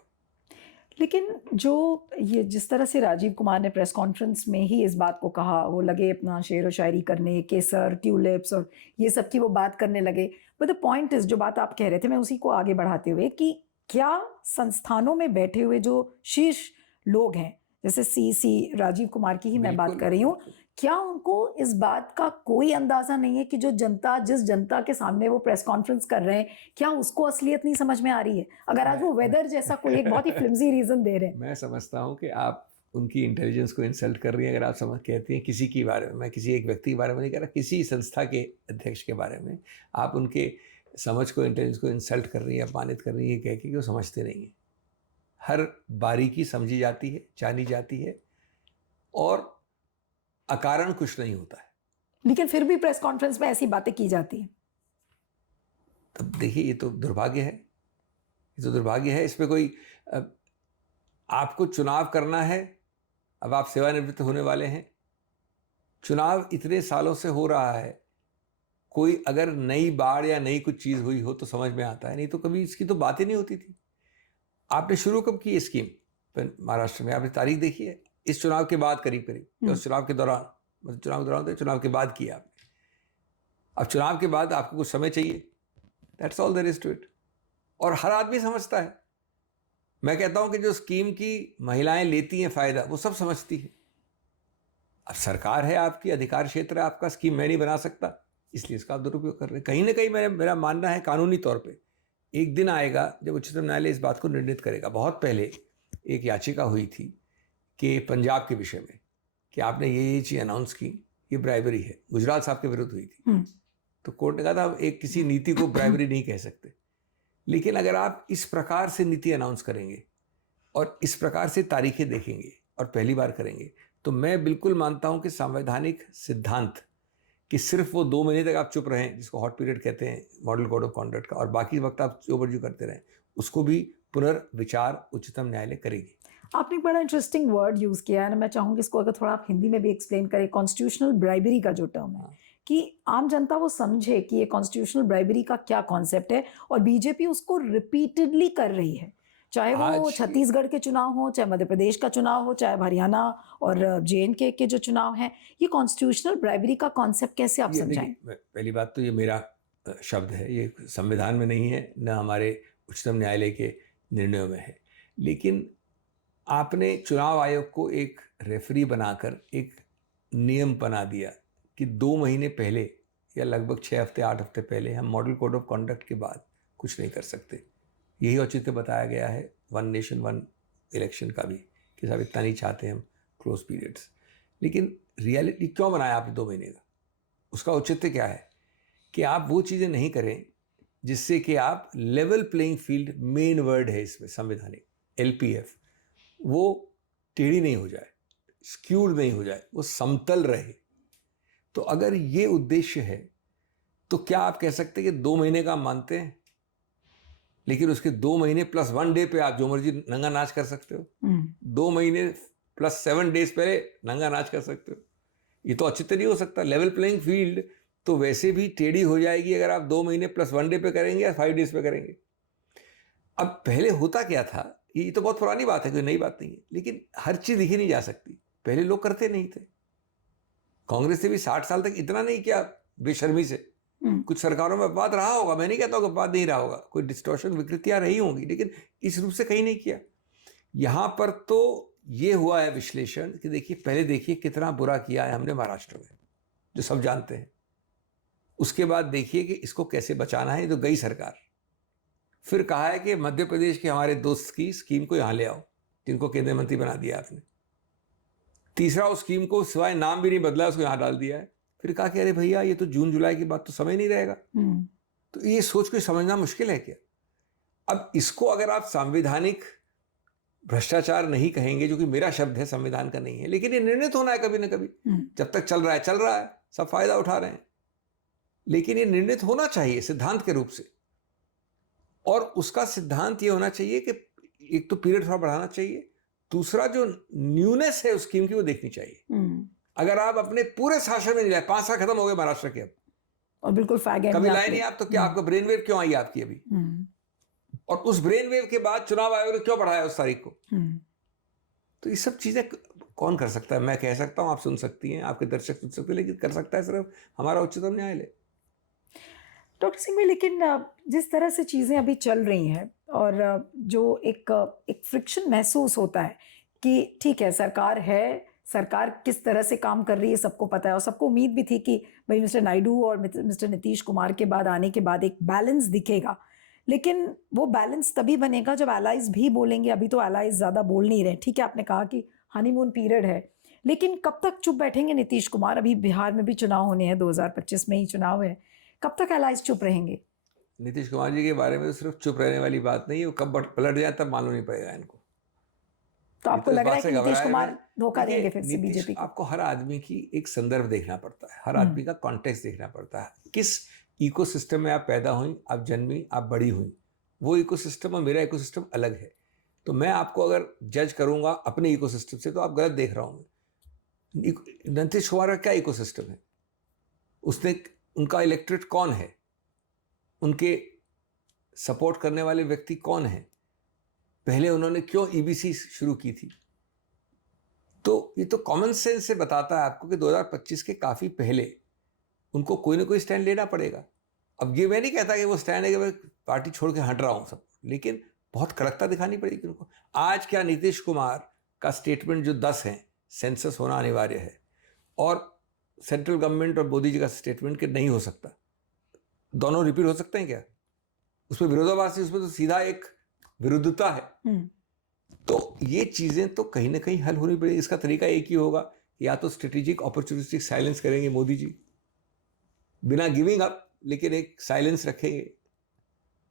लेकिन जो ये जिस तरह से राजीव कुमार ने प्रेस कॉन्फ्रेंस में ही इस बात को कहा, वो लगे अपना शेर व शायरी करने, केसर, ट्यूलिप्स और ये सब की वो बात करने लगे। बट द पॉइंट इज, जो बात आप कह रहे थे, मैं उसी को आगे बढ़ाते हुए कि क्या संस्थानों में बैठे हुए जो शीर्ष लोग हैं, जैसे सीसी राजीव कुमार की ही मैं बात कर रही हूँ, क्या उनको इस बात का कोई अंदाजा नहीं है कि जो जनता, जिस जनता के सामने वो प्रेस कॉन्फ्रेंस कर रहे हैं, क्या उसको असलियत नहीं समझ में आ रही है? अगर आज वो वेदर जैसा कोई एक बहुत ही फ्लिमजी रीजन दे रहे हैं। मैं समझता हूँ कि आप उनकी इंटेलिजेंस को इंसल्ट कर रही हैं अगर आप समझ कहती हैं किसी के बारे में। मैं किसी एक व्यक्ति के बारे में नहीं कह रहा, किसी संस्था के अध्यक्ष के बारे में आप उनके समझ को, इंटेलिजेंस को इंसल्ट कर रही है, अपमानित कर रही है, कह के कि वो समझते नहीं हैं। हर बारीकी समझी जाती है, जानी जाती है, और अकारण कुछ नहीं होता है। लेकिन फिर भी प्रेस कॉन्फ्रेंस में ऐसी बातें की जाती हैं। तब देखिए, ये तो दुर्भाग्य है, ये तो दुर्भाग्य है। इसमें कोई आपको चुनाव करना है, अब आप सेवानिवृत्त होने वाले हैं, चुनाव इतने सालों से हो रहा है, कोई अगर नई बाढ़ या नई कुछ चीज़ हुई हो तो समझ में आता है, नहीं तो कभी इसकी तो बात ही नहीं होती थी। आपने शुरू कब की ये स्कीम महाराष्ट्र में? आपने तारीख देखी है? इस चुनाव के बाद करीब करीब, या उस चुनाव के दौरान? मतलब चुनाव के दौरान तो चुनाव के बाद किया आपने। अब चुनाव के बाद आपको कुछ समय चाहिए, that's all there is to it. और हर आदमी समझता है। मैं कहता हूं कि जो स्कीम की महिलाएं लेती हैं फायदा, वो सब समझती है। अब सरकार है आपकी, अधिकार क्षेत्र है आपका, स्कीम मैं नहीं बना सकता, इसलिए इसका आप दुरुपयोग कर रहे हैं। कहीं ना कहीं मेरा मानना है, कानूनी तौर पे एक दिन आएगा जब उच्चतम न्यायालय इस बात को निर्णित करेगा। बहुत पहले एक याचिका हुई थी कि पंजाब के विषय में, कि आपने ये चीज़ अनाउंस की, ये ब्राइबरी है, गुजराल साहब के विरुद्ध हुई थी। तो कोर्ट ने कहा था एक किसी नीति को ब्राइबरी नहीं कह सकते, लेकिन अगर आप इस प्रकार से नीति अनाउंस करेंगे और इस प्रकार से तारीखें देखेंगे और पहली बार करेंगे, तो मैं बिल्कुल मानता हूं कि संवैधानिक सिद्धांत कि सिर्फ वो 2 महीने तक आप चुप रहें, जिसको हॉट पीरियड कहते हैं मॉडल कोड ऑफ कॉन्डक्ट का, और बाकी वक्त आप जो मर्जी करते रहें, उसको भी पुनर्विचार उच्चतम न्यायालय करेगी। आपने एक बड़ा इंटरेस्टिंग वर्ड यूज किया है, मैं चाहूंगी इसको अगर थोड़ा आप हिंदी में भी एक्सप्लेन करें। कॉन्स्टिट्यूशनल ब्राइबरी का जो टर्म है, कि आम जनता वो समझे कि ये कॉन्स्टिट्यूशनल ब्राइबरी का क्या कॉन्सेप्ट है, और बीजेपी उसको रिपीटेडली कर रही है, चाहे वो छत्तीसगढ़ के चुनाव हो, चाहे मध्य प्रदेश का चुनाव हो, चाहे हरियाणा और JNK के जो चुनाव हैं। ये कॉन्स्टिट्यूशनल ब्राइबरी का कॉन्सेप्ट कैसे आप समझाएं? पहली बात तो ये मेरा शब्द है, ये संविधान में नहीं है, न हमारे उच्चतम न्यायालय के निर्णयों में है। लेकिन आपने चुनाव आयोग को एक रेफरी बनाकर एक नियम बना दिया कि 2 महीने पहले या लगभग 6 हफ्ते 8 हफ्ते पहले हम मॉडल कोड ऑफ कॉन्डक्ट के बाद कुछ नहीं कर सकते। यही औचित्य बताया गया है वन नेशन वन इलेक्शन का भी, कि साहब इतना नहीं चाहते हम क्लोज पीरियड्स। लेकिन रियलिटी क्यों बनाया आपने 2 महीने का? उसका औचित्य क्या है कि आप वो चीज़ें नहीं करें जिससे कि आप level playing field, main word है इसमें संवैधानिक LPF, वो टेढ़ी नहीं हो जाए, स्क्यूड नहीं हो जाए, वो समतल रहे। तो अगर ये उद्देश्य है तो क्या आप कह सकते हैं कि 2 महीने का मानते हैं, लेकिन उसके 2 महीने प्लस 1 डे पे आप जो मर्जी नंगा नाच कर सकते हो। 2 महीने प्लस 7 डेज पहले नंगा नाच कर सकते हो। ये तो अच्छे नहीं हो सकता। लेवल प्लेइंग फील्ड तो वैसे भी टेढ़ी हो जाएगी अगर आप 2 महीने प्लस 1 डे पे करेंगे या 5 डेज पे करेंगे। अब पहले होता क्या था, ये तो बहुत पुरानी बात है, कोई नई बात नहीं है, लेकिन हर चीज लिखी नहीं जा सकती। पहले लोग करते नहीं थे। कांग्रेस ने भी 60 साल तक इतना नहीं किया बेशर्मी से। कुछ सरकारों में अपवाद रहा होगा, मैं नहीं कहता हूं कि अपवाद नहीं रहा होगा, कोई डिस्टॉर्शन, विकृतियां रही होंगी, लेकिन इस रूप से कहीं नहीं किया। यहां पर तो ये हुआ है विश्लेषण कि देखिए, पहले देखिए कितना बुरा किया है हमने महाराष्ट्र में, जो सब जानते हैं। उसके बाद देखिए कि इसको कैसे बचाना है। तो गई सरकार, फिर कहा है कि मध्य प्रदेश के हमारे दोस्त की स्कीम को यहां ले आओ, जिनको केंद्रीय मंत्री बना दिया आपने। तीसरा, उस स्कीम को सिवाय नाम भी नहीं बदला, उसको यहां डाल दिया है। फिर कहा कि अरे भैया, ये तो जून जुलाई के बाद तो समय नहीं रहेगा। तो ये सोच के समझना मुश्किल है क्या? अब इसको अगर आप संवैधानिक भ्रष्टाचार नहीं कहेंगे, जो कि मेरा शब्द है, संविधान का नहीं है, लेकिन ये निर्णित होना है कभी ना कभी। जब तक चल रहा है, सब फायदा उठा रहे हैं, लेकिन ये निर्णित होना चाहिए सिद्धांत के रूप से। और उसका सिद्धांत ये होना चाहिए कि एक तो पीरियड थोड़ा बढ़ाना चाहिए, दूसरा जो न्यूनेस है उस स्कीम की वो देखनी चाहिए। अगर आप अपने पूरे शासन में नहीं लाए, 5 साल खत्म हो गए महाराष्ट्र के, अब और बिल्कुल फैग एंड कभी में लाए नहीं आप, तो क्या आपका ब्रेन वेव क्यों आई आपकी अभी? और उस ब्रेन वेव के बाद चुनाव आयोग ने क्यों बढ़ाया उस तारीख को? तो ये सब चीजें कौन कर सकता है? मैं कह सकता हूं, आप सुन सकती हैं, आपके दर्शक सुन सकते हैं, लेकिन कर सकता है सिर्फ हमारा उच्चतम न्यायालय। डॉक्टर सिंघवी, लेकिन जिस तरह से चीज़ें अभी चल रही हैं और जो एक फ्रिक्शन महसूस होता है कि ठीक है, सरकार किस तरह से काम कर रही है सबको पता है, और सबको उम्मीद भी थी कि भाई मिस्टर नायडू और मिस्टर नीतीश कुमार के बाद आने के बाद एक बैलेंस दिखेगा, लेकिन वो बैलेंस तभी बनेगा जब एलाइज भी बोलेंगे। अभी तो एलाइज ज़्यादा बोल नहीं रहे। ठीक है, आपने कहा कि हनीमून पीरियड है, लेकिन कब तक चुप बैठेंगे नीतीश कुमार? अभी बिहार में भी चुनाव होने हैं, 2025 में ही चुनाव है, कब तक एलाइज चुप रहेंगे? नीतीश कुमार जी के बारे में तो सिर्फ चुप रहने वाली बात नहीं है, वो कब पलट जाए तब मालूम नहीं पड़ेगा इनको। तो आपको लग रहा है कि नीतीश कुमार धोखा देंगे फिर से बीजेपी को? आपको हर आदमी की एक संदर्भ देखना पड़ता है, हर आदमी का कॉन्टेक्स्ट देखना पड़ता है। किस इकोसिस्टम में आप पैदा हुई, आप जन्मी, आप बड़ी हुई, वो इकोसिस्टम और मेरा इकोसिस्टम अलग है। तो मैं आपको अगर जज करूंगा अपने इकोसिस्टम से तो आप गलत देख रहा हूँ। नीतीश कुमार का क्या इकोसिस्टम है? उसने, उनका इलेक्ट्रेट कौन है, उनके सपोर्ट करने वाले व्यक्ति कौन है, पहले उन्होंने क्यों ईबीसी शुरू की थी? तो ये तो कॉमन सेंस से बताता है आपको कि 2025 के काफी पहले उनको कोई ना कोई स्टैंड लेना पड़ेगा। अब ये मैं नहीं कहता कि वो स्टैंड है कि मैं पार्टी छोड़ के हट रहा हूं सब, लेकिन बहुत कड़कता दिखानी पड़ेगी उनको। आज क्या नीतीश कुमार का स्टेटमेंट जो 10 है, सेंसस होना अनिवार्य है, और सेंट्रल गवर्नमेंट और मोदी जी का स्टेटमेंट कि नहीं हो सकता, दोनों रिपीट हो सकते हैं क्या? उसमें विरोधाभास है, उसमें तो सीधा एक विरुद्धता है। तो ये चीजें तो कहीं ना कहीं हल होनी पड़ेगी। इसका तरीका एक ही होगा, या तो स्ट्रेटेजिक अपॉर्चुनिस्टिक साइलेंस करेंगे मोदी जी बिना गिविंग अप, लेकिन एक साइलेंस रखेंगे,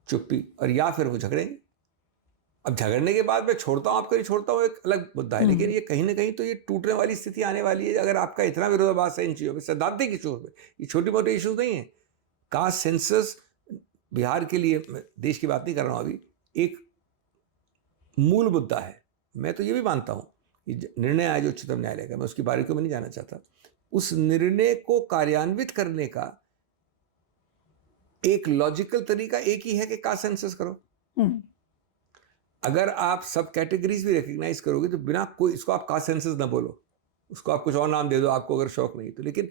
चुप्पी, और या फिर वो झगड़ेंगे। अब झगड़ने के बाद मैं छोड़ता हूं आपको नहीं छोड़ता हूं एक अलग मुद्दा है, लेकिन ये कहीं ना कहीं तो ये टूटने वाली स्थिति आने वाली है अगर आपका इतना विरोधाभास है इन चीजों में, सैद्धांतिक इशूज में। ये छोटी मोटे इशूज नहीं है। कास्ट सेंसस बिहार के लिए, देश की बात नहीं कर रहा हूं अभी, एक मूल मुद्दा है। मैं तो ये भी मानता हूं कि निर्णय आया जो उच्चतम न्यायालय का, मैं उसकी बारीकियों में नहीं जाना चाहता, उस निर्णय को कार्यान्वित करने का एक लॉजिकल तरीका एक ही है कि कास्ट सेंसस करो। अगर आप सब कैटेगरीज भी रिकग्नाइज करोगे तो बिना कोई, इसको आप कास्ट सेंसस ना बोलो, उसको आप कुछ और नाम दे दो आपको अगर शौक नहीं तो, लेकिन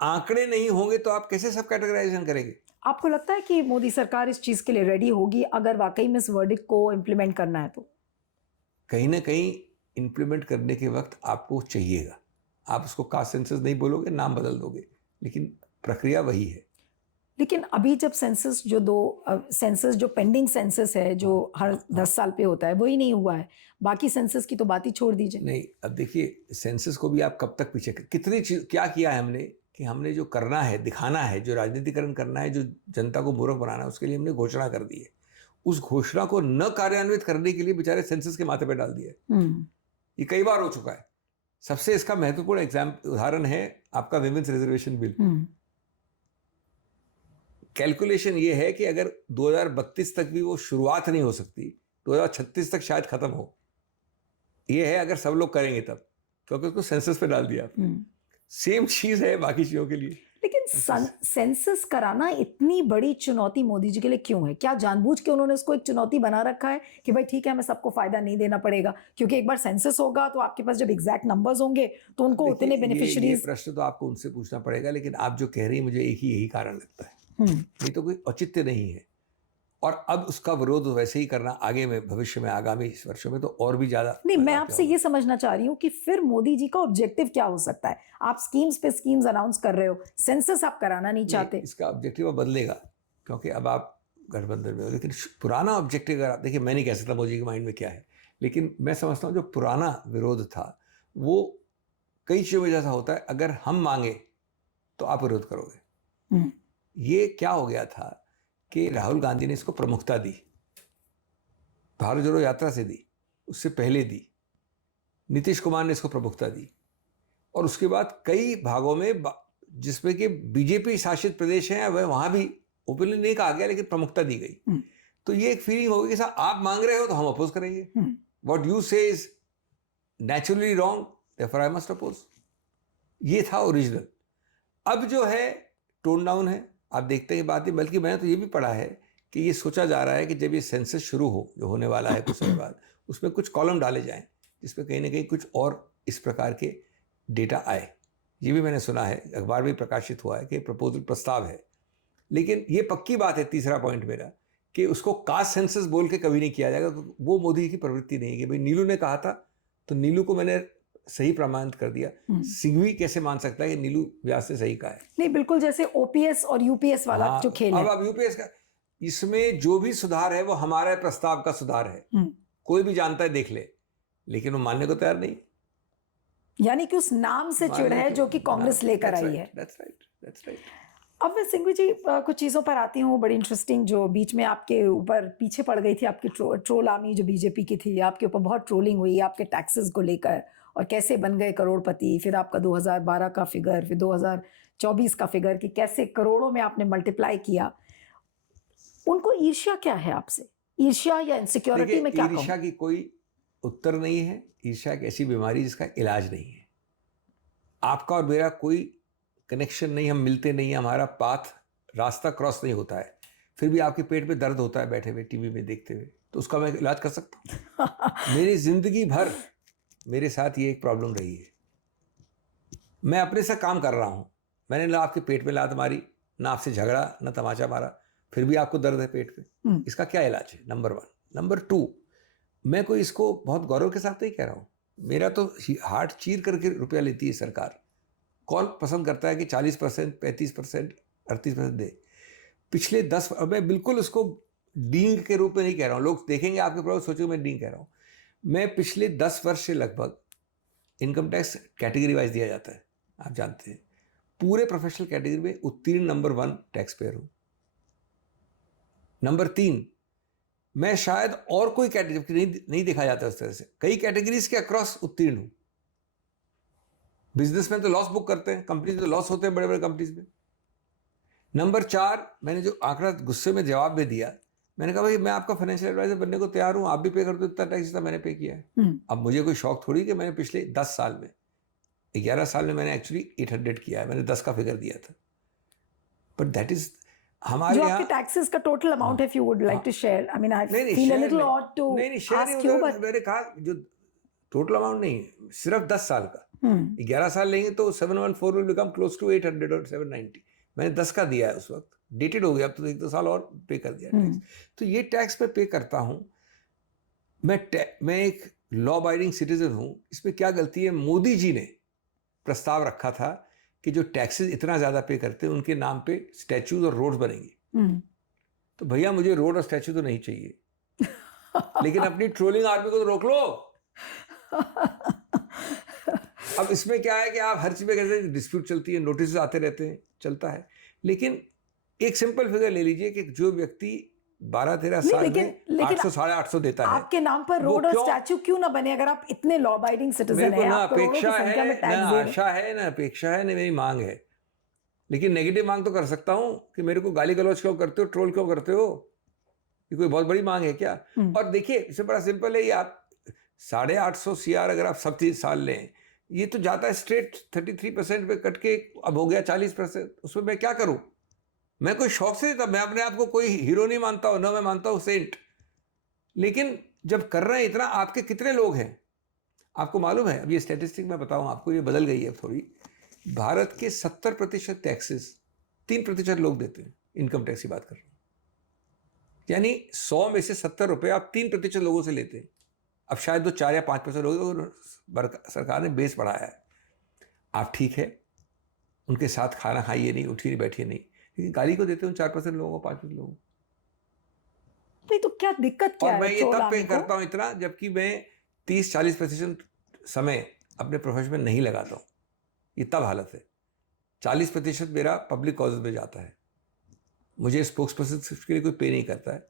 आंकड़े नहीं होंगे तो आप कैसे सब कैटेगराइजेशन करेंगे? आपको लगता है कि मोदी सरकार इस चीज के लिए रेडी होगी अगर वाकई में इस वर्डिक्ट को इम्प्लीमेंट करना है? तो कहीं ना कहीं इम्प्लीमेंट करने के वक्त आपको चाहिएगा, आप उसको कास्ट सेंसस नहीं बोलोगे, नाम बदल दोगे, लेकिन प्रक्रिया वही है। लेकिन अभी जब सेंसस जो पेंडिंग सेंसस है, जो हर 10 साल पे होता है, वही नहीं हुआ है, बाकी सेंसस की तो बात ही छोड़ दीजिए। नहीं, अब देखिए, सेंसस को भी आप कब तक पीछे, कितनी चीज क्या किया है हमने, कि हमने जो करना है, दिखाना है, जो राजनीतिकरण करना है, जो जनता को मूर्ख बनाना है, उसके लिए हमने घोषणा कर दी है। उस घोषणा को न कार्यान्वित करने के लिए बेचारे सेंसस के माथे पे डाल दिया। ये कई बार हो चुका है। सबसे इसका महत्वपूर्ण उदाहरण है आपका विमेंस रिजर्वेशन बिल। कैलकुलेशन ये है कि अगर 2032 तक भी वो शुरुआत नहीं हो सकती, 2036 तक शायद खत्म हो, ये है अगर सब लोग करेंगे तब, क्योंकि उसको सेंसस पे डाल दिया। सेम चीज है बाकी चीजों के लिए। लेकिन सेंसस कराना इतनी बड़ी चुनौती मोदी जी के लिए क्यों है? क्या जानबूझ के उन्होंने इसको एक चुनौती बना रखा है कि भाई ठीक है, हमें सबको फायदा नहीं देना पड़ेगा, क्योंकि एक बार सेंसस होगा तो आपके पास जब एग्जैक्ट नंबर्स होंगे तो उनको उतने बेनिफिशियरीज। प्रश्न तो आपको उनसे पूछना पड़ेगा, लेकिन आप जो कह रही है मुझे एक ही यही कारण लगता है। ये तो कोई औचित्य नहीं है, और अब उसका विरोध वैसे ही करना आगे में, भविष्य में, आगामी वर्षों में तो और भी ज्यादा। नहीं, मैं आपसे ये समझना चाह रही हूँ कि फिर मोदी जी का ऑब्जेक्टिव क्या हो सकता है? आप स्कीम्स पे स्कीम्स अनाउंस कर रहे हो, सेंसस आप कराना नहीं चाहते। इसका ऑब्जेक्टिव बदलेगा क्योंकि अब आप गठबंधन में हो, लेकिन पुराना ऑब्जेक्टिव अगर आप देखिए, मैं नहीं कह सकता मोदी के माइंड में क्या है, लेकिन मैं समझता हूँ जो पुराना विरोध था वो कई चीजों में जैसा होता है, अगर हम मांगे तो आप विरोध करोगे। ये क्या हो गया था कि राहुल गांधी ने इसको प्रमुखता दी, भारत जोड़ो यात्रा से दी, उससे पहले दी, नीतीश कुमार ने इसको प्रमुखता दी, और उसके बाद कई भागों में जिसमें कि बीजेपी शासित प्रदेश हैं, वह वहां भी ओपनली नहीं कहा गया लेकिन प्रमुखता दी गई। तो ये एक फीलिंग होगी कि साहब आप मांग रहे हो तो हम अपोज करेंगे, hmm, what you say is naturally wrong, therefore I must oppose. ये था ओरिजिनल। अब जो है टोन डाउन है, आप देखते हैं बात ही, बल्कि मैंने तो ये भी पढ़ा है कि ये सोचा जा रहा है कि जब ये सेंसस शुरू हो, जो होने वाला है कुछ समय बाद, उसमें कुछ कॉलम डाले जाएं जिसमें कहीं ना कहीं कुछ और इस प्रकार के डेटा आए। ये भी मैंने सुना है, अखबार में प्रकाशित हुआ है कि प्रपोजल प्रस्ताव है। लेकिन ये पक्की बात है, तीसरा पॉइंट मेरा, कि उसको कास्ट सेंसस बोल के कभी नहीं किया जाएगा। वो मोदी की प्रवृत्ति नहीं है कि भाई नीलू ने कहा था तो नीलू को मैंने सही प्रमाणित कर दिया। सिंघवी कैसे मान सकता है कि नीलू व्यास ने सही कहा है? नहीं, बिल्कुल जैसे ओपीएस और यूपीएस वाला हाँ, जो खेल है। अब यूपीएस का, इसमें जो भी सुधार है वो हमारे प्रस्ताव का सुधार है, कोई भी जानता है, देख ले, लेकिन वो मानने को तैयार नहीं। यानी कि उस नाम से चिढ़ है जो कि कांग्रेस लेकर आई है। That's right. अब मैं सिंघवी जी कुछ चीज़ों पर आती हूँ, बड़ी इंटरेस्टिंग, जो बीच में आपके ऊपर पीछे पड़ गई थी, आपकी ट्रोल आर्मी जो बीजेपी की थी, आपके ऊपर बहुत ट्रोलिंग हुई आपके टैक्सेस को लेकर, और कैसे बन गए करोड़पति, फिर आपका 2012 का फिगर, फिर 2024 का फिगर, कि कैसे करोड़ों में आपने मल्टीप्लाई किया। उनको ईर्ष्या क्या है आपसे? ईर्ष्या या इनसिक्योरिटी में क्या कहूं? ईर्ष्या की कोई उत्तर नहीं है। ईर्ष्या एक ऐसी बीमारी जिसका इलाज नहीं है। आपका और मेरा कोई कनेक्शन नहीं, हम मिलते नहीं, हमारा पाथ, रास्ता क्रॉस नहीं होता है, फिर भी आपके पेट में दर्द होता है बैठे हुए टीवी में देखते हुए, तो उसका मैं इलाज कर सकता हूँ? मेरी जिंदगी भर मेरे साथ ये एक प्रॉब्लम रही है। मैं अपने से काम कर रहा हूँ, मैंने ना आपके पेट में लात मारी, ना आपसे झगड़ा, ना तमाचा मारा, फिर भी आपको दर्द है पेट में। इसका क्या इलाज है? नंबर 1। नंबर 2, मैं कोई इसको बहुत गौरव के साथ नहीं कह रहा हूँ, मेरा तो हार्ट चीर करके रुपया लेती है सरकार। कौन पसंद करता है कि 40%, 35%, 38% दे? पिछले 10, मैं बिल्कुल उसको डींग के रूप में नहीं कह रहा हूँ, लोग देखेंगे आपके प्रॉब्लम सोचेंगे मैं डींग कह रहा हूँ। मैं पिछले 10 वर्ष से लगभग इनकम टैक्स कैटेगरी वाइज दिया जाता है, आप जानते हैं, पूरे प्रोफेशनल कैटेगरी में उत्तीर्ण नंबर 1 टैक्स पेयर हूँ। नंबर 3, मैं शायद और कोई कैटेगरी नहीं देखा जाता उस तरह से, कई कैटेगरीज के अक्रॉस उत्तीर्ण हूँ। बिजनेसमैन तो लॉस बुक करते हैं, कंपनीज तो लॉस होते हैं बड़े बड़े कंपनीज में। नंबर 4, मैंने जो आंकड़ा गुस्से में जवाब में दिया, मैंने कहा भाई मैं आपका फाइनेंशियल एडवाइजर बनने को तैयार हूं, आप भी पे कर दो इतना टैक्स जितना मैंने पे किया है। अब मुझे कोई शौक थोड़ी कि मैंने पिछले 10 साल में, 11 साल में मैंने एक्चुअली 800 किया है, मैंने 10 का फिगर दिया था। बट दैट इज हमारे यहाँ टैक्सेस का total amount, if you would like to share, I mean I feel a little odd to ask you, but मैंने कहा जो टोटल अमाउंट नहीं, सिर्फ 10 साल का, 11 साल लेंगे तो 714 विल बिकम क्लोज टू 800 और 790। मैंने 10 का दिया है उस वक्त, डेटेड हो गया, अब तो 1-2 साल और पे कर दिया टैक्स। तो ये टैक्स मैं पे करता हूँ, मैं एक लॉ अबाइडिंग सिटीजन हूँ। इसमें क्या गलती है? मोदी जी ने प्रस्ताव रखा था कि जो टैक्सेस इतना ज़्यादा पे करते हैं उनके नाम पे स्टैचूज और रोड्स बनेंगी। तो भैया मुझे रोड और स्टैचू तो नहीं चाहिए, लेकिन अपनी ट्रोलिंग आर्मी को तो रोक लो। अब इसमें क्या है कि आप हर चीज में कहते हैं डिस्प्यूट चलती है, नोटिस आते रहते हैं, चलता है, लेकिन एक सिंपल फिगर ले लीजिए कि जो व्यक्ति 12-13 साल में 800-850 देता है, आपके नाम पर रोड और स्टैचू क्यों ना बने? अगर आप इतने लॉ अबाइडिंग सिटीजन हैं, ना अपेक्षा है, ना आशा है, ना अपेक्षा है, ना मेरी मांग है, लेकिन नेगेटिव मांग तो कर सकता हूं कि मेरे को गाली गलौज क्यों करते हो, ट्रोल क्यों करते हो? ये कोई बहुत बड़ी मांग है क्या? और देखिए इससे बड़ा सिंपल है, ये आप 850 CR अगर आप सब 30 साल लें, ये तो जाता है स्ट्रेट 33% पे कट के, अब हो गया 40%। उसमें मैं क्या करूं? मैं कोई शौक से देता, मैं अपने आप को कोई हीरो नहीं मानता हूं, ना मैं मानता हूं सेंट, लेकिन जब कर रहे हैं इतना, आपके कितने लोग हैं आपको मालूम है? अब ये स्टैटिस्टिक मैं बताऊं आपको, ये बदल गई है थोड़ी। भारत के 70% टैक्सेस 3% लोग देते हैं, इनकम टैक्स की बात कर रहा हूं, यानी 100 में से 70 रुपए आप 3% लोगों से लेते हैं। अब शायद वो 4 या 5% लोग, सरकार ने बेस बढ़ाया है, आप ठीक है, उनके साथ खाना खाइए नहीं, उठिए नहीं, बैठिए नहीं, लेकिन गाली को देते हैं 4% लोगों को, 5% लोगों को। नहीं तो क्या दिक्कत क्या है? और मैं ये तब पे करता हूं इतना, जबकि मैं 30-40% समय अपने प्रोफेशन में नहीं लगाता हूं, ये तब हालत है। 40% मेरा पब्लिक कॉजेज में जाता है, मुझे स्पोक्स पर्सन के लिए कोई पे नहीं करता है।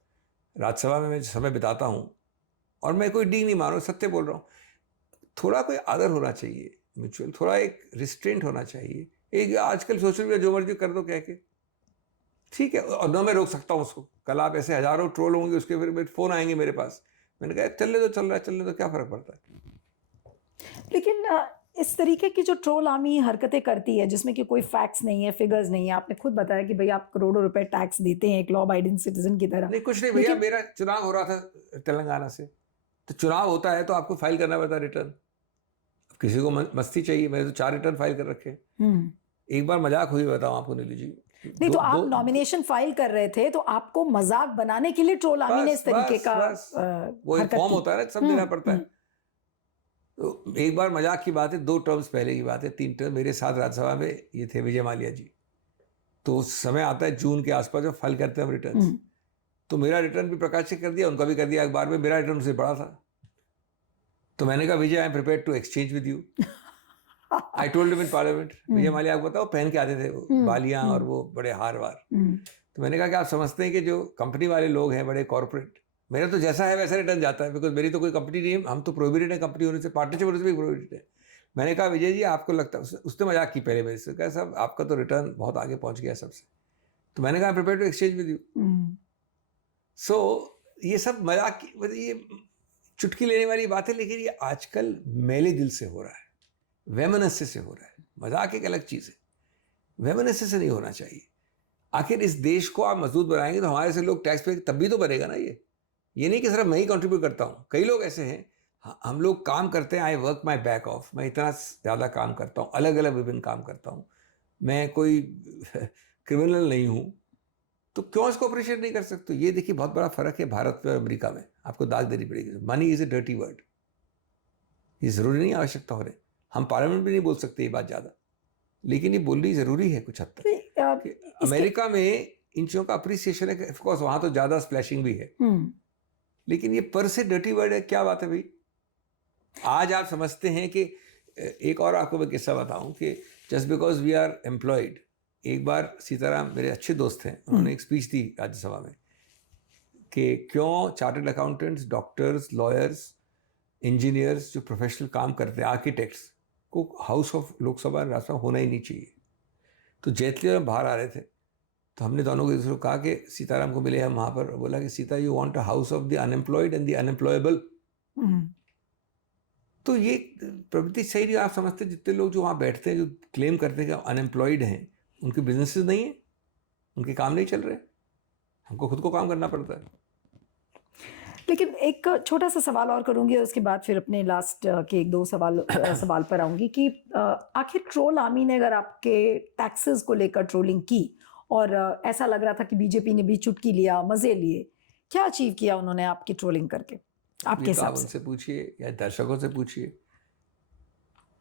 राज्यसभा में मैं समय बिताता हूँ, और मैं कोई डींग नहीं मार रहा हूँ, सत्य बोल रहा हूँ। थोड़ा कोई आदर होना चाहिए म्यूचुअल, थोड़ा एक रिस्ट्रेंट होना चाहिए। एक आजकल सोशल मीडिया जो मर्जी कर दो कह के, ठीक है, और ना मैं रोक सकता हूँ उसको कल आप ऐसे हज़ारों ट्रोल होंगे, उसके फिर फ़ोन आएंगे मेरे पास। मैंने कहा चलने दो, चल रहा है चलने दो, क्या फ़र्क पड़ता है। लेकिन इस तरीके की जो ट्रोल आर्मी हरकतें करती है जिसमें कि कोई फैक्ट्स नहीं है, फिगर्स नहीं है, आपने खुद बताया कि भई आप करोड़ों रुपए टैक्स देते हैं एक लॉ अबाइडिंग सिटीज़न की तरह। नहीं कुछ नहीं भैया, लेकिन मेरा चुनाव हो रहा था तेलंगाना से, तो चुनाव होता है तो आपको फाइल करना पड़ता है रिटर्न। किसी को मस्ती चाहिए, मैंने तो 4 रिटर्न फाइल कर रखे हैं। हुँ। एक बार मजाक हुई, बताऊं आपको नीलू जी, नहीं तो दो आप दो नॉमिनेशन फाइल कर रहे थे, तो आपको मज़ाक बनाने के लिए ट्रोल आर्मी ने बस इस तरीके बस का बस वो एक हरकत फॉर्म की। होता है ना, सब हुँ, देना पड़ता है। हुँ, तो एक बार मजाक की बात है, 2 टर्म्स पहले की बात है, 3 टर्म मेरे साथ राज्यसभा में ये थे विजय माल्या जी। तो उस समय आता है जून के आसपास जब फाइल करते हैं हम रिटर्न, हुँ। तो मेरा रिटर्न भी प्रकाशित कर दिया, उनका भी कर दिया अखबार में, मेरा रिटर्न उससे बड़ा था। तो मैंने कहा Vijay, I am prepared to exchange with you. I told him in parliament, Vijay हुँ, माल्या आपको बताओ पहन के आते थे वो हुँ, बालियां और हुँ, वो बड़े हार वार। हुँ, तो मैंने कहा कि आप समझते हैं कि जो कंपनी वाले लोग हैं बड़े कॉर्पोरेट, मेरा तो जैसा है वैसा रिटर्न जाता है, बिकॉज मेरी तो कोई कंपनी नहीं है, हम तो प्रोहिबिटेड है कंपनी होने से, पार्टनरशिप होने से भी प्रोहिबिटेड है। मैंने कहा विजय जी आपको लगता है, उसने मजाक की पहले मेरे से, कहा साहब आपका तो रिटर्न बहुत आगे पहुंच गया सबसे। तो मैंने कहा prepare to exchange with you. हुँ। सो ये सब मजाक की, मतलब ये चुटकी लेने वाली बात है, लेकिन ये आजकल मेले दिल से हो रहा है, वेमनस्य से हो रहा है। मजाक एक अलग चीज़ है, वेमनस्य से नहीं होना चाहिए। आखिर इस देश को आप मजबूत बनाएंगे तो हमारे से लोग टैक्स पे तब भी तो बनेगा ना। ये नहीं कि सिर्फ मैं ही कंट्रीब्यूट करता हूँ, कई लोग ऐसे हैं। हम लोग काम करते हैं, I work my back of, मैं इतना ज़्यादा काम करता हूँ, अलग अलग विभिन्न काम करता हूँ, मैं कोई क्रिमिनल नहीं हूँ, तो क्यों इसको अप्रिशिएट नहीं कर सकते। ये देखिए बहुत बड़ा फर्क है भारत में और अमेरिका में, आपको दाग देनी पड़ेगी। Money is a dirty word, ये ज़रूरी नहीं आवश्यकता हो रही, हम पार्लियामेंट में नहीं बोल सकते ये बात ज़्यादा, लेकिन ये बोलनी ज़रूरी है कुछ हद तक। नहीं, कि इसके अमेरिका में इन चीज़ों का अप्रिसिएशन है, ऑफकोर्स वहाँ तो ज़्यादा स्प्लैशिंग भी है, हुँ, लेकिन ये पर से डर्टी वर्ड है, क्या बात है भाई। आज आप समझते हैं कि एक और आपको मैं किस्सा बताऊं कि just because we are employed, एक बार सीताराम मेरे अच्छे दोस्त हैं, हुँ, उन्होंने एक स्पीच दी राज्यसभा में कि क्यों chartered accountants, doctors, lawyers, engineers जो प्रोफेशनल काम करते हैं, आर्किटेक्ट्स को हाउस ऑफ लोकसभा राज्यसभा होना ही नहीं चाहिए। तो जेटली और बाहर आ रहे थे, तो हमने दोनों को दूसरे को कहा कि सीताराम को मिले हम वहाँ पर, बोला कि Sita you want a house of the unemployed and the unemployable. हुँ। तो ये प्रवृत्ति सही नहीं। आप समझते जितने लोग जो वहाँ बैठते हैं, जो क्लेम करते हैं कि अनएम्प्लॉयड हैं, उनके बिजनेसेस नहीं है, उनके काम नहीं चल रहे, हमको खुद को काम करना पड़ता है। लेकिन एक छोटा-सा सवाल और करूँगी और उसके बाद फिर अपने लास्ट के 1-2 सवाल पर आऊँगी कि आखिर ट्रोल आर्मी ने अगर आपके टैक्सेस को लेकर ट्रोलिंग की और ऐसा लग रहा था कि बीजेपी ने भी चुटकी लिया, मज़े लिए, क्या अचीव किया उन्होंने आपकी ट्रोलिंग करके, आपके ये तो हिसाब आप से? उनसे पूछिए या दर्शकों से पूछिए।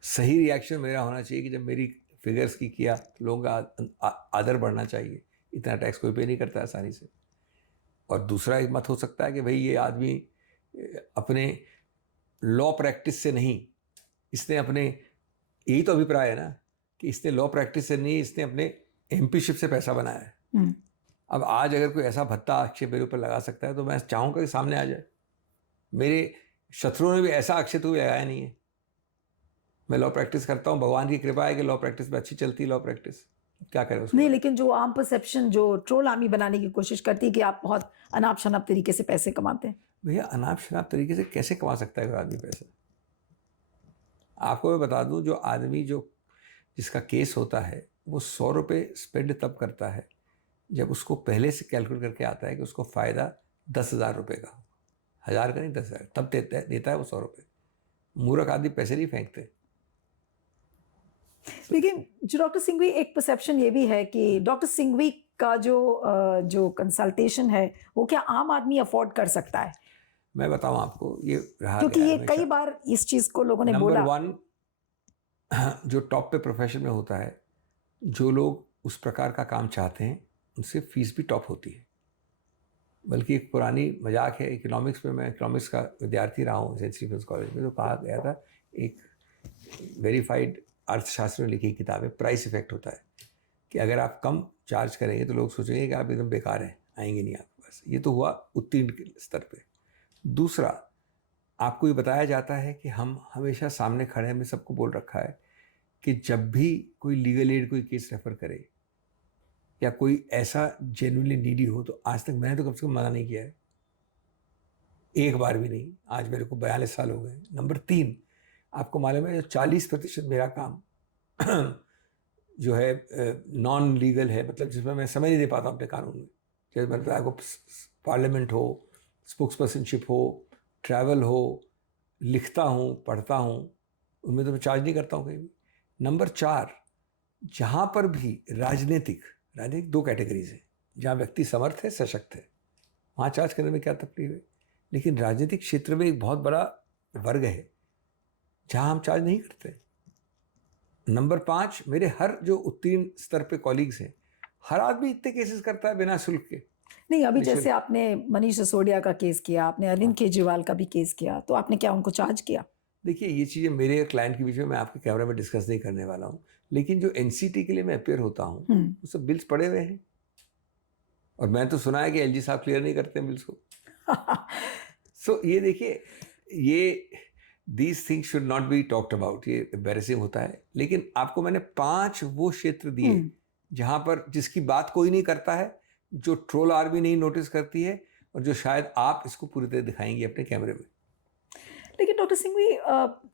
सही रिएक्शन मेरा होना चाहिए कि जब मेरी फिगर्स की किया तो लोगों का आदर बढ़ना चाहिए। इतना टैक्स कोई पे नहीं करता आसानी से। और दूसरा एक मत हो सकता है कि भाई ये आदमी अपने लॉ प्रैक्टिस से नहीं, इसने अपने, यही तो अभिप्राय है ना कि इसने लॉ प्रैक्टिस से नहीं, इसने अपने एमपीशिप से पैसा बनाया है। हुँ। अब आज अगर कोई ऐसा भत्ता आक्षेप मेरे ऊपर लगा सकता है तो मैं चाहूँगा कि सामने आ जाए। मेरे शत्रुओं ने भी ऐसा आक्षेप तो लगाया नहीं है। मैं लॉ प्रैक्टिस करता हूँ, भगवान की कृपा है कि लॉ प्रैक्टिस में अच्छी चलती है लॉ प्रैक्टिस, क्या करें उसके नहीं, बाद। लेकिन जो आम परसेप्शन जो ट्रोल आर्मी बनाने की कोशिश करती है कि आप बहुत अनाप-शनाप तरीके से पैसे कमाते हैं। भैया अनाप शनाप तरीके से कैसे कमा सकता है कोई आदमी पैसा। आपको मैं बता दूं, जो आदमी जो जिसका केस होता है वो 100 रुपये स्पेंड तब करता है जब उसको पहले से कैलकुलेट करके आता है कि उसको फ़ायदा 10,000 रुपये का हो, 1,000 का नहीं 10,000, तब देता है वो 100 रुपये। मूर्ख आदमी पैसे नहीं फेंकते। लेकिन जो डॉक्टर सिंघवी एक परसेप्शन ये भी है कि डॉक्टर सिंघवी का जो कंसल्टेशन है, वो क्या आम आदमी अफ़ोर्ड कर सकता है? मैं बताऊं आपको, ये रहा क्योंकि गया है ये कई हमेशा। बार इस चीज़ को लोगों ने नंबर बोला। वन, जो टॉप पे प्रोफेशन में होता है, जो लोग उस प्रकार का काम चाहते हैं उनसे फीस भी टॉप होती है। बल्कि एक पुरानी मजाक है, इकोनॉमिक्स में, मैं इकोनॉमिक्स का विद्यार्थी रहा हूँ सेंट स्टीफेंस कॉलेज में, तो कहा गया था, एक वेरीफाइड अर्थशास्त्र में लिखी किताब है, प्राइस इफेक्ट होता है कि अगर आप कम चार्ज करेंगे तो लोग सोचेंगे कि आप एकदम बेकार हैं, आएंगे नहीं आपके पास। ये तो हुआ उत्तीर्ण के स्तर पे। दूसरा, आपको ये बताया जाता है कि हम हमेशा सामने खड़े, हमने सबको बोल रखा है कि जब भी कोई लीगल एड कोई केस रेफर करे या कोई ऐसा जेन्युइनली नीडी हो, तो आज तक मैंने तो कम से कम मना नहीं किया है, एक बार भी नहीं। आज मेरे को 42 साल हो गए। नंबर 3, आपको मालूम है 40% मेरा काम जो है नॉन लीगल है, मतलब जिसमें मैं समय नहीं दे पाता अपने कानून में। जैसे मतलब आपको पार्लियामेंट हो, स्पोक्स पर्सनशिप हो, ट्रैवल हो, लिखता हूँ, पढ़ता हूँ, उनमें तो मैं चार्ज नहीं करता हूँ कहीं भी। नंबर 4, जहाँ पर भी राजनीतिक 2 कैटेगरीज है, जहाँ व्यक्ति समर्थ है, सशक्त है, वहाँ चार्ज करने में क्या तकलीफ है। लेकिन राजनीतिक क्षेत्र में एक बहुत बड़ा वर्ग है जहाँ हम चार्ज नहीं करते। नंबर 5, मेरे हर जो उत्तीर्ण स्तर पे कॉलीग्स हैं, हर आदमी इतने केसेस करता है बिना शुल्क के। नहीं, अभी निःशुल्क। जैसे आपने मनीष सिसोदिया का केस किया, आपने अरविंद केजरीवाल का भी केस किया, तो आपने क्या उनको चार्ज किया? देखिए, ये चीज़ें मेरे क्लाइंट के बीच में मैं आपके कैमरा में डिस्कस नहीं करने वाला हूँ, लेकिन जो एनसीटी के लिए मैं अपेयर होता हूँ, वो सब बिल्स पड़े हुए हैं, और मैं तो सुना है कि एलजी साहब क्लियर नहीं करते बिल्स को। सो ये देखिए, ये these things should not be talked about, ये एम्बैरेसिंग होता है। लेकिन आपको मैंने 5 वो क्षेत्र दिए जहाँ पर जिसकी बात कोई नहीं करता है, जो ट्रोल आर्मी नहीं नोटिस करती है, और जो शायद आप इसको पूरी तरह दिखाएंगे अपने कैमरे में। लेकिन डॉक्टर सिंघवी,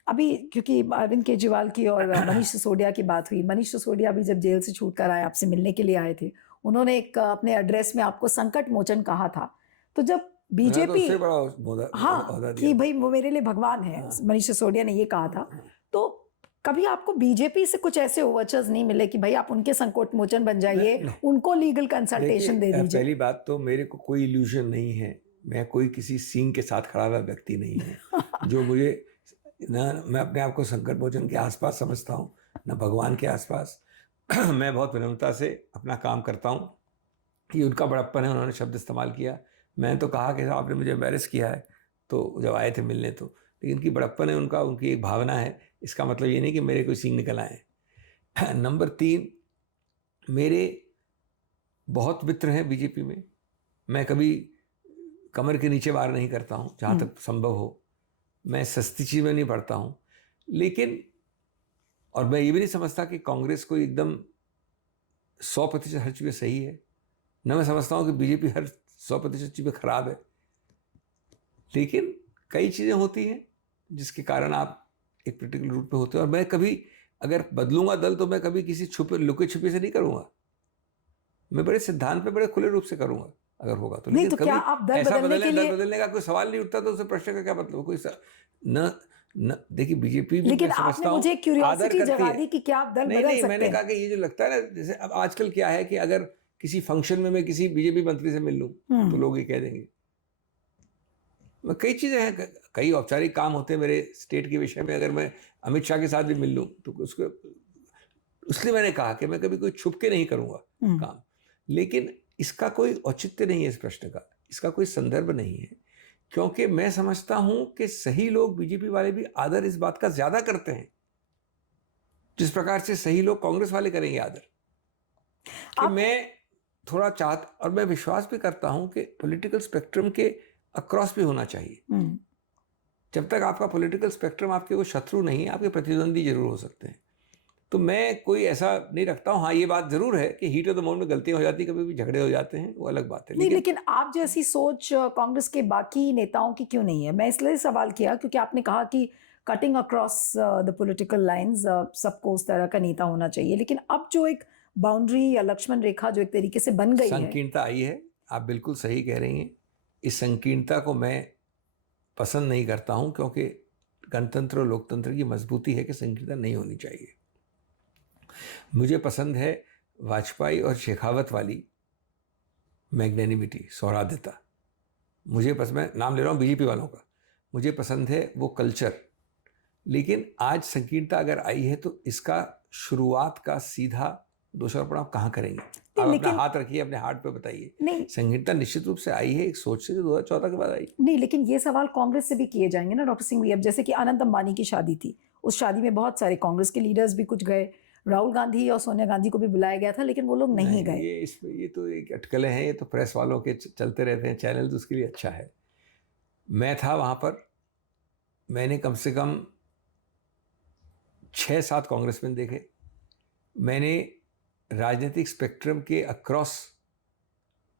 अभी क्योंकि अरविंद केजरीवाल की और मनीष सिसोदिया की बात हुई, मनीष सिसोदिया अभी जब जेल से छूट कर आए, आपसे मिलने के लिए आए थे, उन्होंने एक अपने एड्रेस में आपको संकट मोचन कहा था। तो जब मैंने तो बीजेपी, उससे बड़ा ओहदा हाँ, दिया कि था। भाई वो मेरे लिए भगवान है, हाँ। मनीष सिसोदिया ने ये कहा था, तो कभी आपको बीजेपी से कुछ ऐसे ओवरचर्स नहीं मिले कि भाई आप उनके संकट मोचन बन जाइए, नहीं। उनको लीगल कंसल्टेशन दे देखिए, दीजिए? पहली बात तो मेरे को कोई इल्यूजन नहीं है, मैं कोई किसी सींग के साथ खड़ा हुआ व्यक्ति नहीं हूँ जो मुझे ना, मैं अपने आप को संकट मोचन के आसपास समझता हूँ, ना भगवान के आसपास। मैं बहुत विनम्रता से अपना काम करता हूँ। ये उनका बड़प्पन है, उन्होंने शब्द इस्तेमाल किया, मैंने तो कहा कि आपने मुझे एम्बैरेस किया है तो जब आए थे मिलने, तो लेकिन उनकी बड़प्पन है, उनका, उनकी एक भावना है, इसका मतलब ये नहीं कि मेरे कोई सींग निकल आए। नंबर 3, मेरे बहुत मित्र हैं बीजेपी में, मैं कभी कमर के नीचे वार नहीं करता हूँ जहाँ तक संभव हो, मैं सस्ती चीज़ में नहीं पढ़ता हूँ। लेकिन और मैं ये भी नहीं समझता कि कांग्रेस को एकदम 100% हर चीज़ सही है, न मैं समझता हूँ कि बीजेपी हर 100% चीज़ में खराब है। लेकिन कई चीज़ें होती हैं जिसके कारण आप एक पर्टिकुलर रूट पे होते हो, और मैं कभी अगर बदलूंगा दल तो मैं कभी किसी छुपे लुके छुपे से नहीं करूँगा, मैं बड़े सिद्धांत पे बड़े खुले रूप से करूँगा अगर होगा तो। नहीं, लेकिन तो कभी क्या आप दल ऐसा बदलने के दल लिए, बदलने का कोई सवाल नहीं उठता, तो उस प्रश्न का क्या मतलब? कोई न न देखिए, बीजेपी भी लेकिन मैं आपने समझता हूँ मुझे आदर क्यूरियोसिटी करती जगा है। दी कि क्या आप दल नहीं बदल नहीं, सकते मैंने हैं? कहा कि ये जो लगता है ना, जैसे अब आजकल क्या है कि अगर किसी फंक्शन में मैं किसी बीजेपी मंत्री से मिल लूँ तो लोग ये कह देंगे। कई चीज़ें हैं, कई औपचारिक काम होते हैं मेरे स्टेट के विषय में, अगर मैं अमित शाह के साथ भी मिल लूँ तो उसको, इसलिए मैंने कहा कि मैं कभी कोई छुप के नहीं करूँगा काम। लेकिन इसका कोई औचित्य नहीं है इस प्रश्न का, इसका कोई संदर्भ नहीं है, क्योंकि मैं समझता हूं कि सही लोग, बीजेपी वाले भी आदर इस बात का ज्यादा करते हैं जिस प्रकार से सही लोग कांग्रेस वाले करेंगे आदर। कि मैं थोड़ा और मैं विश्वास भी करता हूं कि पॉलिटिकल स्पेक्ट्रम के अक्रॉस भी होना चाहिए। जब तक आपका पॉलिटिकल स्पेक्ट्रम आपके वो शत्रु नहीं है, आपके प्रतिद्वंदी जरूर हो सकते हैं। तो मैं कोई ऐसा नहीं रखता हूँ। हाँ, ये बात जरूर है कि हीट ऑफ द मोमेंट में गलतियां हो जाती, कभी भी झगड़े हो जाते हैं, वो अलग बात है। नहीं, लेकिन आप जैसी सोच कांग्रेस के बाकी नेताओं की क्यों नहीं है? मैं इसलिए सवाल किया क्योंकि आपने कहा कि cutting across the political lines सबको उस तरह का नेता होना चाहिए, लेकिन अब जो एक बाउंड्री या लक्ष्मण रेखा जो एक तरीके से बन गई है, संकीर्णता आई है, आप बिल्कुल सही कह रही हैं। इस संकीर्णता को मैं पसंद नहीं करता हूं, क्योंकि गणतंत्र और लोकतंत्र की मजबूती है कि संकीर्णता नहीं होनी चाहिए। मुझे पसंद है वाजपेयी और शेखावत वाली मैग्नेनिमिटी, सौहार्दता। मुझे पसंद, मैं नाम ले रहा हूँ बीजेपी वालों का, मुझे पसंद है वो कल्चर। लेकिन आज संकीर्णता अगर आई है तो इसका शुरुआत का सीधा दोषारोपण आप कहाँ करेंगे? आप अपना हाथ रखिए, अपने हार्ट पे बताइए। संकीर्णता निश्चित रूप से आई है एक सोच से जो 2014 के बाद आई। नहीं, लेकिन ये सवाल कांग्रेस से भी किए जाएंगे ना डॉक्टर सिंह। अब जैसे कि अनंत अंबानी की शादी थी, उस शादी में बहुत सारे कांग्रेस के लीडर्स भी कुछ गए, राहुल गांधी और सोनिया गांधी को भी बुलाया गया था, लेकिन वो लोग नहीं गए। ये तो एक अटकलें हैं, ये तो प्रेस वालों के चलते रहते हैं चैनल, तो उसके लिए अच्छा है। मैं था वहां पर, मैंने कम से कम 6-7 कांग्रेसमैन देखे, मैंने राजनीतिक स्पेक्ट्रम के अक्रॉस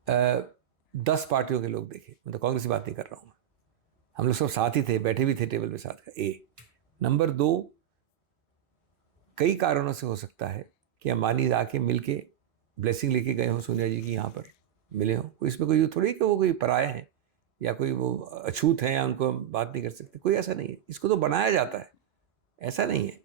10 पार्टियों के लोग देखे, मतलब कांग्रेस की बात नहीं कर रहा हूँ, हम लोग सब साथ ही थे, बैठे भी थे टेबल पे साथ का। नंबर 2, कई कारणों से हो सकता है कि अंबानी आके मिल के ब्लेसिंग लेके गए हो सोनिया जी की, यहाँ पर मिले हो। कोई इसमें कोई थोड़ी कि वो कोई पराये हैं या कोई वो अछूत हैं या उनको बात नहीं कर सकते, कोई ऐसा नहीं है। इसको तो बनाया जाता है, ऐसा नहीं है।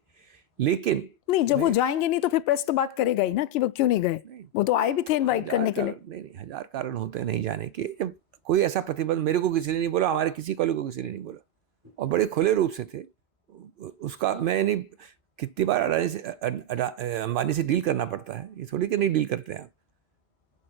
लेकिन नहीं, जब वो जाएंगे नहीं तो फिर प्रेस तो बात करेगा ही ना कि वो क्यों नहीं गए। वो तो आए भी थे इनवाइट करने के लिए। नहीं, 1000 कारण होते हैं नहीं जाने के। जब कोई ऐसा प्रतिबंध मेरे को किसी ने नहीं बोला, हमारे किसी कॉलेज को किसी ने नहीं बोला, और बड़े खुले रूप से थे। उसका मैं नहीं, कितनी बार अंबानी से डील करना पड़ता है, ये थोड़ी कि नहीं डील करते हैं आप।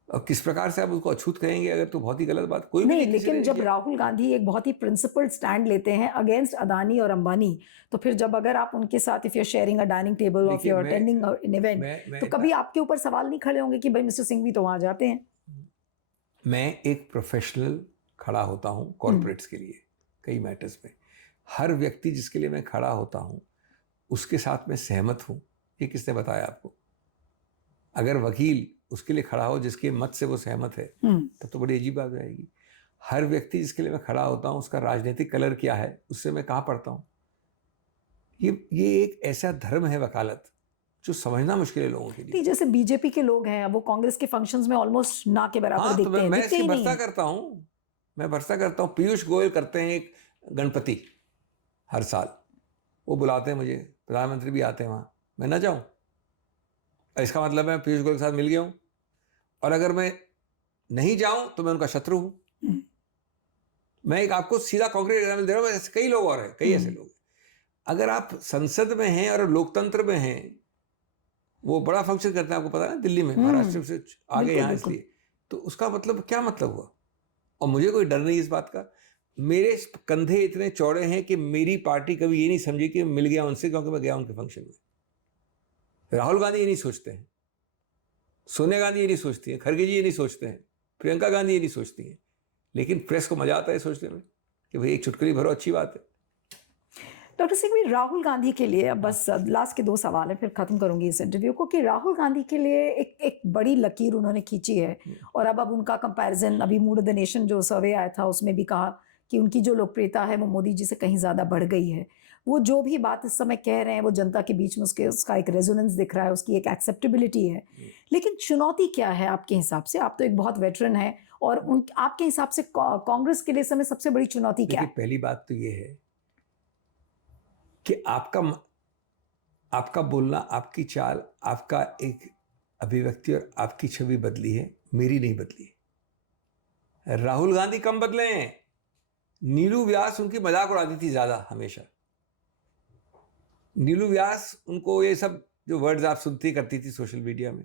और किस प्रकार से आप उसको अछूत कहेंगे अगर, तो बहुत ही गलत बात। कोई नहीं, लेकिन जब राहुल गांधी एक बहुत ही प्रिंसिपल्ड स्टैंड लेते हैं अगेंस्ट अदानी और अंबानी, तो फिर जब अगर आप उनके साथ if you are sharing a dining table of your attending an event, तो कभी आपके ऊपर सवाल नहीं खड़े होंगे कि भाई मिस्टर सिंघवी तो वहां जाते हैं। मैं एक प्रोफेशनल खड़ा होता हूँ कॉर्पोरेट्स के लिए कई मैटर्स में। हर व्यक्ति जिसके लिए मैं खड़ा होता हूँ उसके साथ मैं सहमत हूँ। ये किसने बताया आपको? अगर वकील उसके लिए खड़ा हो जिसके मत से वो सहमत है, तब तो बड़ी अजीब बात आएगी। हर व्यक्ति जिसके लिए मैं खड़ा होता हूँ उसका राजनीतिक कलर क्या है उससे मैं कहाँ पढ़ता हूँ? ये एक ऐसा धर्म है वकालत जो समझना मुश्किल है लोगों के लिए। जैसे बीजेपी के लोग हैं वो कांग्रेस के फंक्शंस में ऑलमोस्ट ना के बराबर दिखते हैं। मैं इसकी भर्ता करता हूँ, पीयूष गोयल करते हैं एक गणपति हर साल, वो बुलाते हैं मुझे, प्रधानमंत्री भी आते हैं वहाँ, मैं ना जाऊँ? इसका मतलब मैं पीयूष गोयल के साथ मिल गया हूँ, और अगर मैं नहीं जाऊं तो मैं उनका शत्रु हूं। मैं एक आपको सीधा कॉन्क्रीट एग्जाम्पल दे रहा हूं, ऐसे कई लोग और हैं, कई ऐसे लोग हैं। अगर आप संसद में हैं और लोकतंत्र में हैं, वो बड़ा फंक्शन करते हैं, आपको पता है ना, दिल्ली में, महाराष्ट्र से आगे यहाँ, इसलिए तो उसका मतलब क्या मतलब हुआ? और मुझे कोई डर नहीं इस बात का। मेरे कंधे इतने चौड़े हैं कि मेरी पार्टी कभी ये नहीं समझी कि मिल गया उनसे क्योंकि मैं गया उनके फंक्शन में। राहुल गांधी ये नहीं सोचते हैं, सोनिया गांधी ये नहीं सोचती है, खड़गे जी ये नहीं सोचते हैं, प्रियंका गांधी ये नहीं सोचती हैं, लेकिन प्रेस को मजा आता है सोचने में कि भाई एक चुटकुली भरो, अच्छी बात है। डॉक्टर सिंघवी, राहुल गांधी के लिए, अब बस लास्ट के 2 सवाल है फिर खत्म करूंगी इस इंटरव्यू को, कि राहुल गांधी के लिए एक बड़ी लकीर उन्होंने खींची है, और अब उनका कंपैरिजन, अभी मूड ऑफ द नेशन जो सर्वे आया था उसमें भी कहा कि उनकी जो लोकप्रियता है वो मोदी जी से कहीं ज़्यादा बढ़ गई है। वो जो भी बात इस समय कह रहे हैं वो जनता के बीच में उसका एक रेजोनेंस दिख रहा है, उसकी एक एक्सेप्टेबिलिटी है। लेकिन चुनौती क्या है आपके हिसाब से? आप तो एक बहुत वेटरन है, और आपके हिसाब से कांग्रेस के लिए समय सबसे बड़ी चुनौती क्या है? पहली बात तो ये है कि आपका बोलना, आपकी चाल, आपका एक अभिव्यक्ति और आपकी छवि बदली है, मेरी नहीं बदली। राहुल गांधी कम बदले हैं, नीलू व्यास उनकी मजाक उड़ाती थी ज्यादा हमेशा। नीलू व्यास उनको ये सब जो वर्ड्स आप सुनती करती थी सोशल मीडिया में,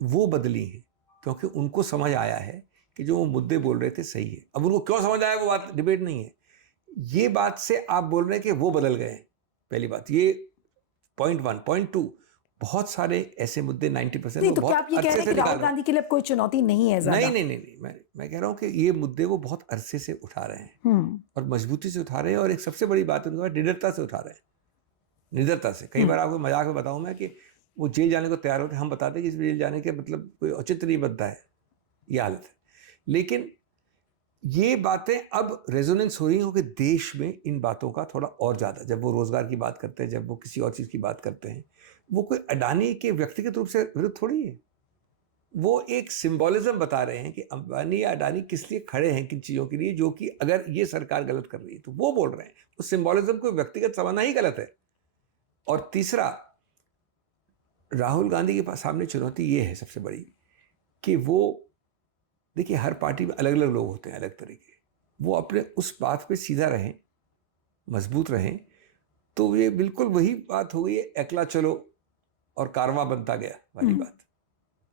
वो बदली हैं, क्योंकि उनको समझ आया है कि जो वो मुद्दे बोल रहे थे सही है। अब उनको क्यों समझ आया वो बात डिबेट नहीं है, ये बात से आप बोल रहे हैं कि वो बदल गए हैं, पहली बात ये पॉइंट 1। पॉइंट 2, बहुत सारे ऐसे मुद्दे 90% नहीं, तो क्या आप ये कह रहे हैं कि राहुल गांधी के लिए कोई चुनौती नहीं है ज्यादा? नहीं, मैं कह रहा हूं कि ये मुद्दे वो बहुत अरसे से उठा रहे हैं और मजबूती से उठा रहे हैं, और एक सबसे बड़ी बात उनके पास निडरता से उठा रहे हैं, निडरता से। कई बार आपको मजाक में बताऊं मैं कि वो जेल जाने को तैयार होते, हम बताते कि इस जेल जाने के मतलब कोई औचित्य नहीं बनता है, ये हालत है। लेकिन ये बातें अब रेजोनेंस हो रही हो कि देश में इन बातों का थोड़ा और ज़्यादा, जब वो रोज़गार की बात करते हैं, जब वो किसी और चीज़ की बात करते हैं, वो कोई अडानी के व्यक्तिगत रूप से विरुद्ध थोड़ी है, वो एक सिंबॉलिज्म बता रहे हैं कि अंबानी या अडानी किस लिए खड़े हैं, किन चीज़ों के लिए, जो कि अगर ये सरकार गलत कर रही है तो वो बोल रहे हैं। उस सिंबॉलिज्म को व्यक्तिगत समझना ही गलत है। और तीसरा, राहुल गांधी के सामने चुनौती ये है सबसे बड़ी कि वो, देखिए हर पार्टी में अलग अलग लोग होते हैं, अलग तरीके, वो अपने उस बात पे सीधा रहें, मजबूत रहें, तो ये बिल्कुल वही बात हो गई है, एकला चलो और कारवां बनता गया वाली बात।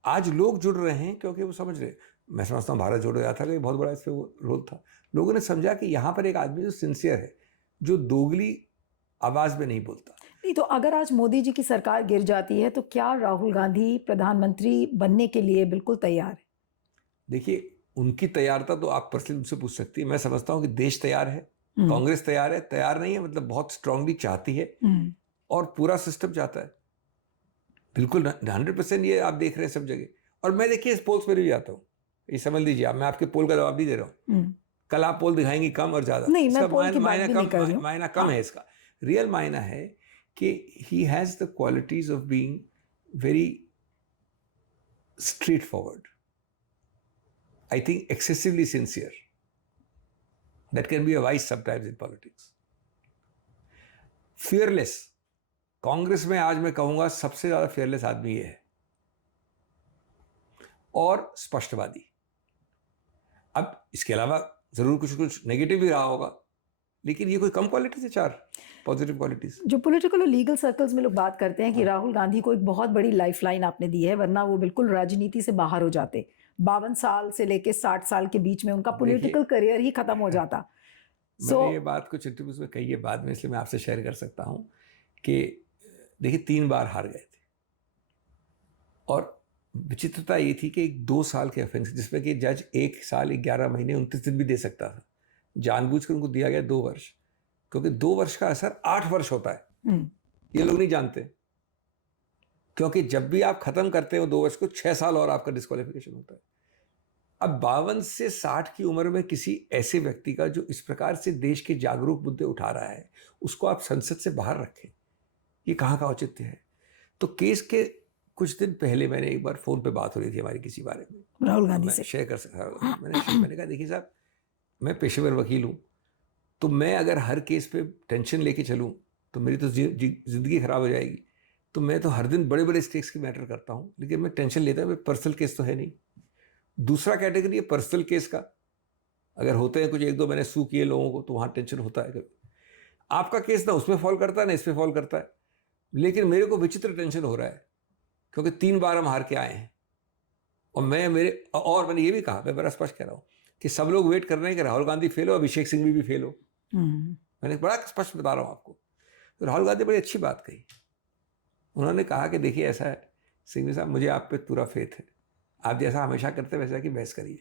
आज लोग जुड़ रहे हैं क्योंकि वो समझ रहे, मैं समझता हूँ भारत जोड़ो यात्रा का बहुत बड़ा इसमें रोल था। लोगों ने समझा कि यहाँ पर एक आदमी जो सिंसियर है, जो दोगली आवाज में नहीं बोलता। नहीं, तो अगर आज मोदी जी की सरकार गिर जाती है तो क्या राहुल गांधी प्रधानमंत्री बनने के लिए बिल्कुल तैयार है? देखिए, उनकी तैयारता तो आप पर्सनली उनसे पूछ सकती है। मैं समझता हूँ कि देश तैयार है, कांग्रेस तैयार है, तैयार नहीं है मतलब बहुत स्ट्रांगली चाहती है, और पूरा सिस्टम चाहता है। बिल्कुल 100% ये आप देख रहे हैं सब जगह। और मैं देखिए इस पोल्स पर भी आता हूँ, ये समझ लीजिए आप, मैं आपके पोल का जवाब नहीं दे रहा हूँ। कल आप पोल दिखाएंगी कम और ज़्यादा, नहीं, मैं इसका पोल की बात मायना भी नहीं कर रही कम, हूँ। मायना कम हाँ। है इसका। रियल मायना है कि he has the qualities of being very straight forward, I think excessively sincere, that can be a vice sometimes in politics. Fearless, Congress में आज मैं कहूंगा सबसे ज्यादा फियरलेस आदमी ये है, और स्पष्टवादी। अब इसके अलावा जरूर कुछ कुछ नेगेटिव भी रहा होगा, लेकिन ये कोई कम क्वालिटी है, 4 पॉजिटिव क्वालिटीज। जो पॉलिटिकल और लीगल सर्कल्स में लोग बात करते हैं कि राहुल गांधी को एक बहुत बड़ी लाइफलाइन आपने दी है, वरना वो बिल्कुल राजनीति से बाहर हो जाते। 52 साल से लेके 60 साल के बीच में उनका पॉलिटिकल करियर ही खत्म हो जाता। मैंने ये बात कुछ इंटरव्यूज में कही है बाद में, इसलिए मैं आपसे शेयर कर सकता हूं कि देखिए 3 बार हार गए थे, और विचित्रता ये थी कि एक 2 साल के ऑफेंस जिसमें कि जज 1 साल 11 महीने 29 दिन भी दे सकता था, जानबूझकर उनको दिया गया 2 वर्ष, क्योंकि 2 वर्ष का असर 8 वर्ष होता है। ये लोग नहीं जानते, क्योंकि जब भी आप खत्म करते हो 2 वर्ष को, 6 साल और आपका डिस्क्वालिफिकेशन होता है। अब 52 से 60 की उम्र में किसी ऐसे व्यक्ति का जो इस प्रकार से देश के जागरूक मुद्दे उठा रहा है, उसको आप संसद से बाहर रखें, ये कहाँ का औचित्य है? तो केस के कुछ दिन पहले मैंने एक बार फोन पे बात हो रही थी हमारी किसी बारे में, राहुल गांधी से शेयर कर सकता। मैंने कहा देखिए साहब, मैं पेशेवर वकील हूँ, तो मैं अगर हर केस पे टेंशन लेके चलूँ तो मेरी तो जिंदगी खराब हो जाएगी। तो मैं तो हर दिन बड़े बड़े स्टेक्स के मैटर करता हूँ, लेकिन मैं टेंशन लेता हूँ, पर्सनल केस तो है नहीं। दूसरा कैटेगरी है पर्सनल केस का, अगर होते हैं कुछ 1-2 मैंने सू किए लोगों को, तो वहाँ टेंशन होता है कभी। आपका केस ना उसमें फॉल करता है ना इसमें फॉल करता है, लेकिन मेरे को विचित्र टेंशन हो रहा है, क्योंकि 3 बार हम हार के आए हैं। और मैंने ये भी कहा, मैं बड़ा स्पष्ट कह रहा हूँ कि सब लोग वेट कर रहे हैं कि राहुल गांधी फेल हो, अभिषेक सिंह भी फेल हो। मैंने बड़ा स्पष्ट बता रहा हूँ आपको। तो राहुल गांधी बड़ी अच्छी बात कही, उन्होंने कहा कि देखिए ऐसा है सिंघवी साहब, मुझे आप पे पूरा फेथ है, आप जैसा हमेशा करते वैसा कि बहस करिए,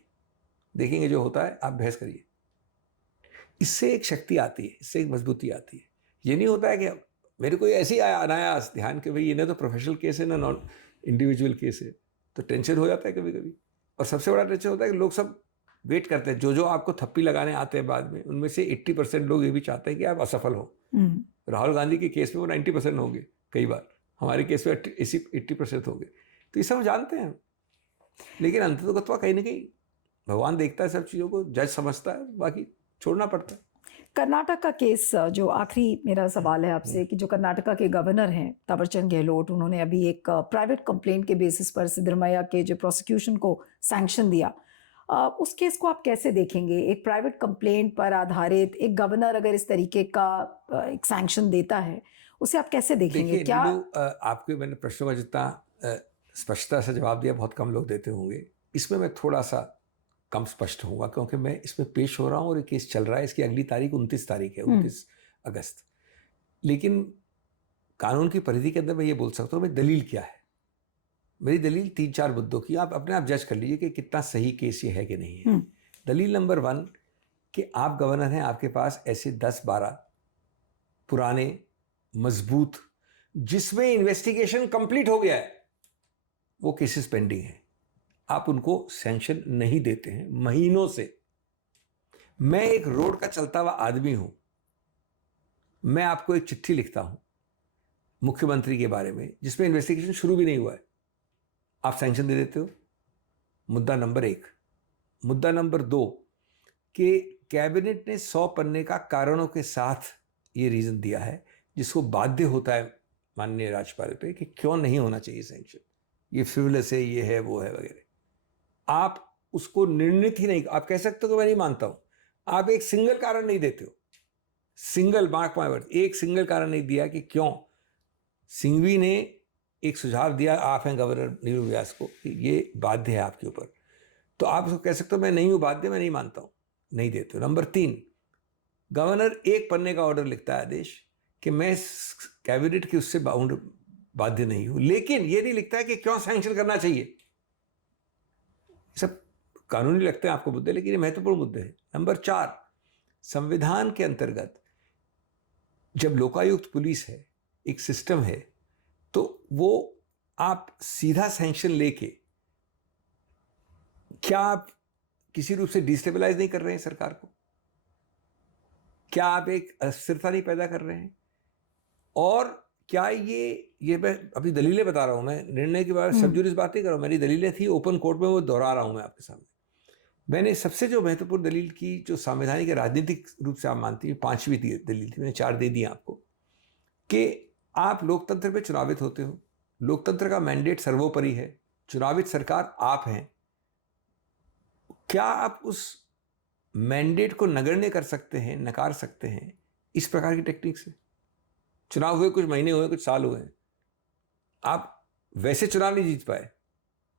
देखेंगे जो होता है, आप बहस करिए। इससे एक शक्ति आती है, इससे एक मजबूती आती है। ये नहीं होता है कि मेरे को ऐसे ही अनायास ध्यान के भाई ये ना तो प्रोफेशनल केस है ना नॉन इंडिविजुअल केस है, तो टेंशन हो जाता है कभी कभी। और सबसे बड़ा टेंशन होता है कि लोग सब वेट करते हैं, जो आपको थप्पी लगाने आते हैं बाद में, उनमें से 80% लोग ये भी चाहते हैं कि आप असफल हो। राहुल गांधी के केस में वो 90% होंगे, कई बार हमारे केस में 80% होंगे। तो ये सब जानते हैं, लेकिन अंततः कहीं ना कहीं भगवान देखता है सब चीज़ों को, जज समझता है, बाकी छोड़ना पड़ता है। कर्नाटक का केस, जो आखिरी मेरा सवाल है आपसे, कि जो कर्नाटका के गवर्नर हैं तावरचंद गहलोत, उन्होंने अभी एक प्राइवेट कंप्लेंट के बेसिस पर सिद्धरमैया के जो प्रोसिक्यूशन को सैंक्शन दिया, उस केस को आप कैसे देखेंगे? एक प्राइवेट कंप्लेंट पर आधारित एक गवर्नर अगर इस तरीके का एक सैंक्शन देता है, उसे आप कैसे देखेंगे? क्या आपके मैंने प्रश्नों का जितना स्पष्टता से जवाब दिया, बहुत कम लोग देते होंगे। इसमें मैं थोड़ा सा कम स्पष्ट होगा, क्योंकि मैं इसमें पेश हो रहा हूँ और ये केस चल रहा है। इसकी अगली तारीख 29 तारीख है, 29 अगस्त। लेकिन कानून की परिधि के अंदर मैं ये बोल सकता हूँ मेरी दलील क्या है। मेरी दलील 3-4 मुद्दों की, आप अपने आप जज कर लीजिए कि कितना सही केस ये है कि नहीं है। दलील नंबर 1 कि आप गवर्नर हैं, आपके पास ऐसे 10-12 पुराने मजबूत, जिसमें इन्वेस्टिगेशन कंप्लीट हो गया है, वो केसेस पेंडिंग है, आप उनको सैंक्शन नहीं देते हैं महीनों से। मैं एक रोड का चलता हुआ आदमी हूं, मैं आपको एक चिट्ठी लिखता हूं मुख्यमंत्री के बारे में जिसमें इन्वेस्टिगेशन शुरू भी नहीं हुआ है, आप सैंक्शन दे देते हो। मुद्दा नंबर 1। मुद्दा नंबर 2 कि कैबिनेट ने 100 पन्ने का कारणों के साथ ये रीजन दिया है जिसको बाध्य होता है माननीय राज्यपाल पे कि क्यों नहीं होना चाहिए सैंक्शन, ये फ्रिवलेस है, ये है, वो है वगैरह। आप उसको निर्णित ही नहीं, आप कह सकते हो कि मैं नहीं मानता हूं, आप एक सिंगल कारण नहीं देते हो, सिंगल, मार्क माय वर्ड, एक सिंगल कारण नहीं दिया कि क्यों। सिंघवी ने एक सुझाव दिया, आप हैं गवर्नर नीलू व्यास को, कि ये बाध्य है आपके ऊपर, तो आप उसको कह सकते हो मैं नहीं हूं बाध्य, मैं नहीं मानता हूं, नहीं देते हो। नंबर 3, गवर्नर एक पन्ने का ऑर्डर लिखता है, आदेश, कि मैं कैबिनेट की उससे बाउंड बाध्य नहीं हूं, लेकिन ये नहीं लिखता है कि क्यों सैंक्शन करना चाहिए। सब कानूनी लगते हैं आपको मुद्दे, लेकिन ये महत्वपूर्ण मुद्दे हैं। नंबर 4, संविधान के अंतर्गत जब लोकायुक्त पुलिस है, एक सिस्टम है, तो वो आप सीधा सैंक्शन लेके क्या आप किसी रूप से डिस्टेबलाइज नहीं कर रहे हैं सरकार को? क्या आप एक अस्थिरता नहीं पैदा कर रहे हैं? और क्या ये मैं अपनी दलीलें बता रहा हूं, मैं निर्णय के बारे में सब जुरिस बात नहीं कर रहा हूं, मेरी दलीलें थी ओपन कोर्ट में, वो दोहरा रहा हूं मैं आपके सामने। मैंने सबसे जो महत्वपूर्ण दलील की, जो संवैधानिक राजनीतिक रूप से आप मानती हैं, 5वीं दलील थी, मैंने 4 दे दी आपको, कि आप लोकतंत्र में चुनावित होते हो, लोकतंत्र का मैंडेट सर्वोपरि है, चुनावित सरकार आप हैं। क्या आप उस मैंडेट को नगण्य कर सकते हैं, नकार सकते हैं इस प्रकार की टेक्निक से? चुनाव हुए कुछ महीने हुए, कुछ साल हुए, आप वैसे चुनाव नहीं जीत पाए,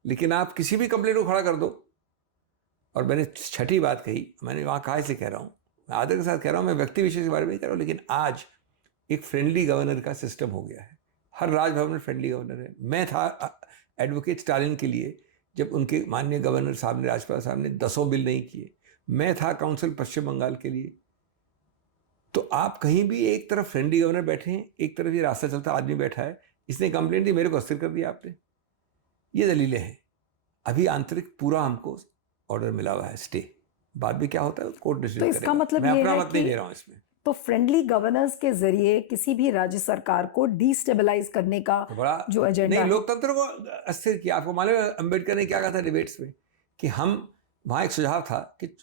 लेकिन आप किसी भी कंप्लेंट को खड़ा कर दो। और मैंने छठी बात कही, मैंने वहां कहा, इसलिए कह रहा हूं, मैं आदर के साथ कह रहा हूं, मैं व्यक्ति विशेष के बारे में नहीं कह रहा हूं, लेकिन आज एक फ्रेंडली गवर्नर का सिस्टम हो गया है। हर राजभवन में फ्रेंडली गवर्नर है। मैं था एडवोकेट स्टालिन के लिए, जब उनके माननीय गवर्नर साहब ने, राज्यपाल साहब ने 10 बिल नहीं किए। मैं था काउंसिल पश्चिम बंगाल के लिए। तो आप कहीं भी एक तरफ फ्रेंडली गवर्नर बैठे हैं, एक तरफ ये रास्ता चलता आदमी बैठा है, इसने कंप्लेंट दी, मेरे को अस्थिर कर दिया आपने। ये दलीलें हैं। अभी आंतरिक पूरा हमको ऑर्डर मिला हुआ है, स्टे। बाद में क्या होता है कोर्ट डिसीजन तो करेगा। इसका मतलब मैं ये अपना है मत नहीं कि दे रहा हूं इसमें। तो फ्रेंडली गवर्नेंस के जरिए किसी भी राज्य सरकार को डिस्टेबलाइज करने का तो बड़ा जो एजेंडा नहीं, है। लोकतंत्र को अस्थिर किया। आपको मालूम है अंबेडकर ने क्या कहा था डिबेट्स में, कि हम, वहां एक सुझाव था कि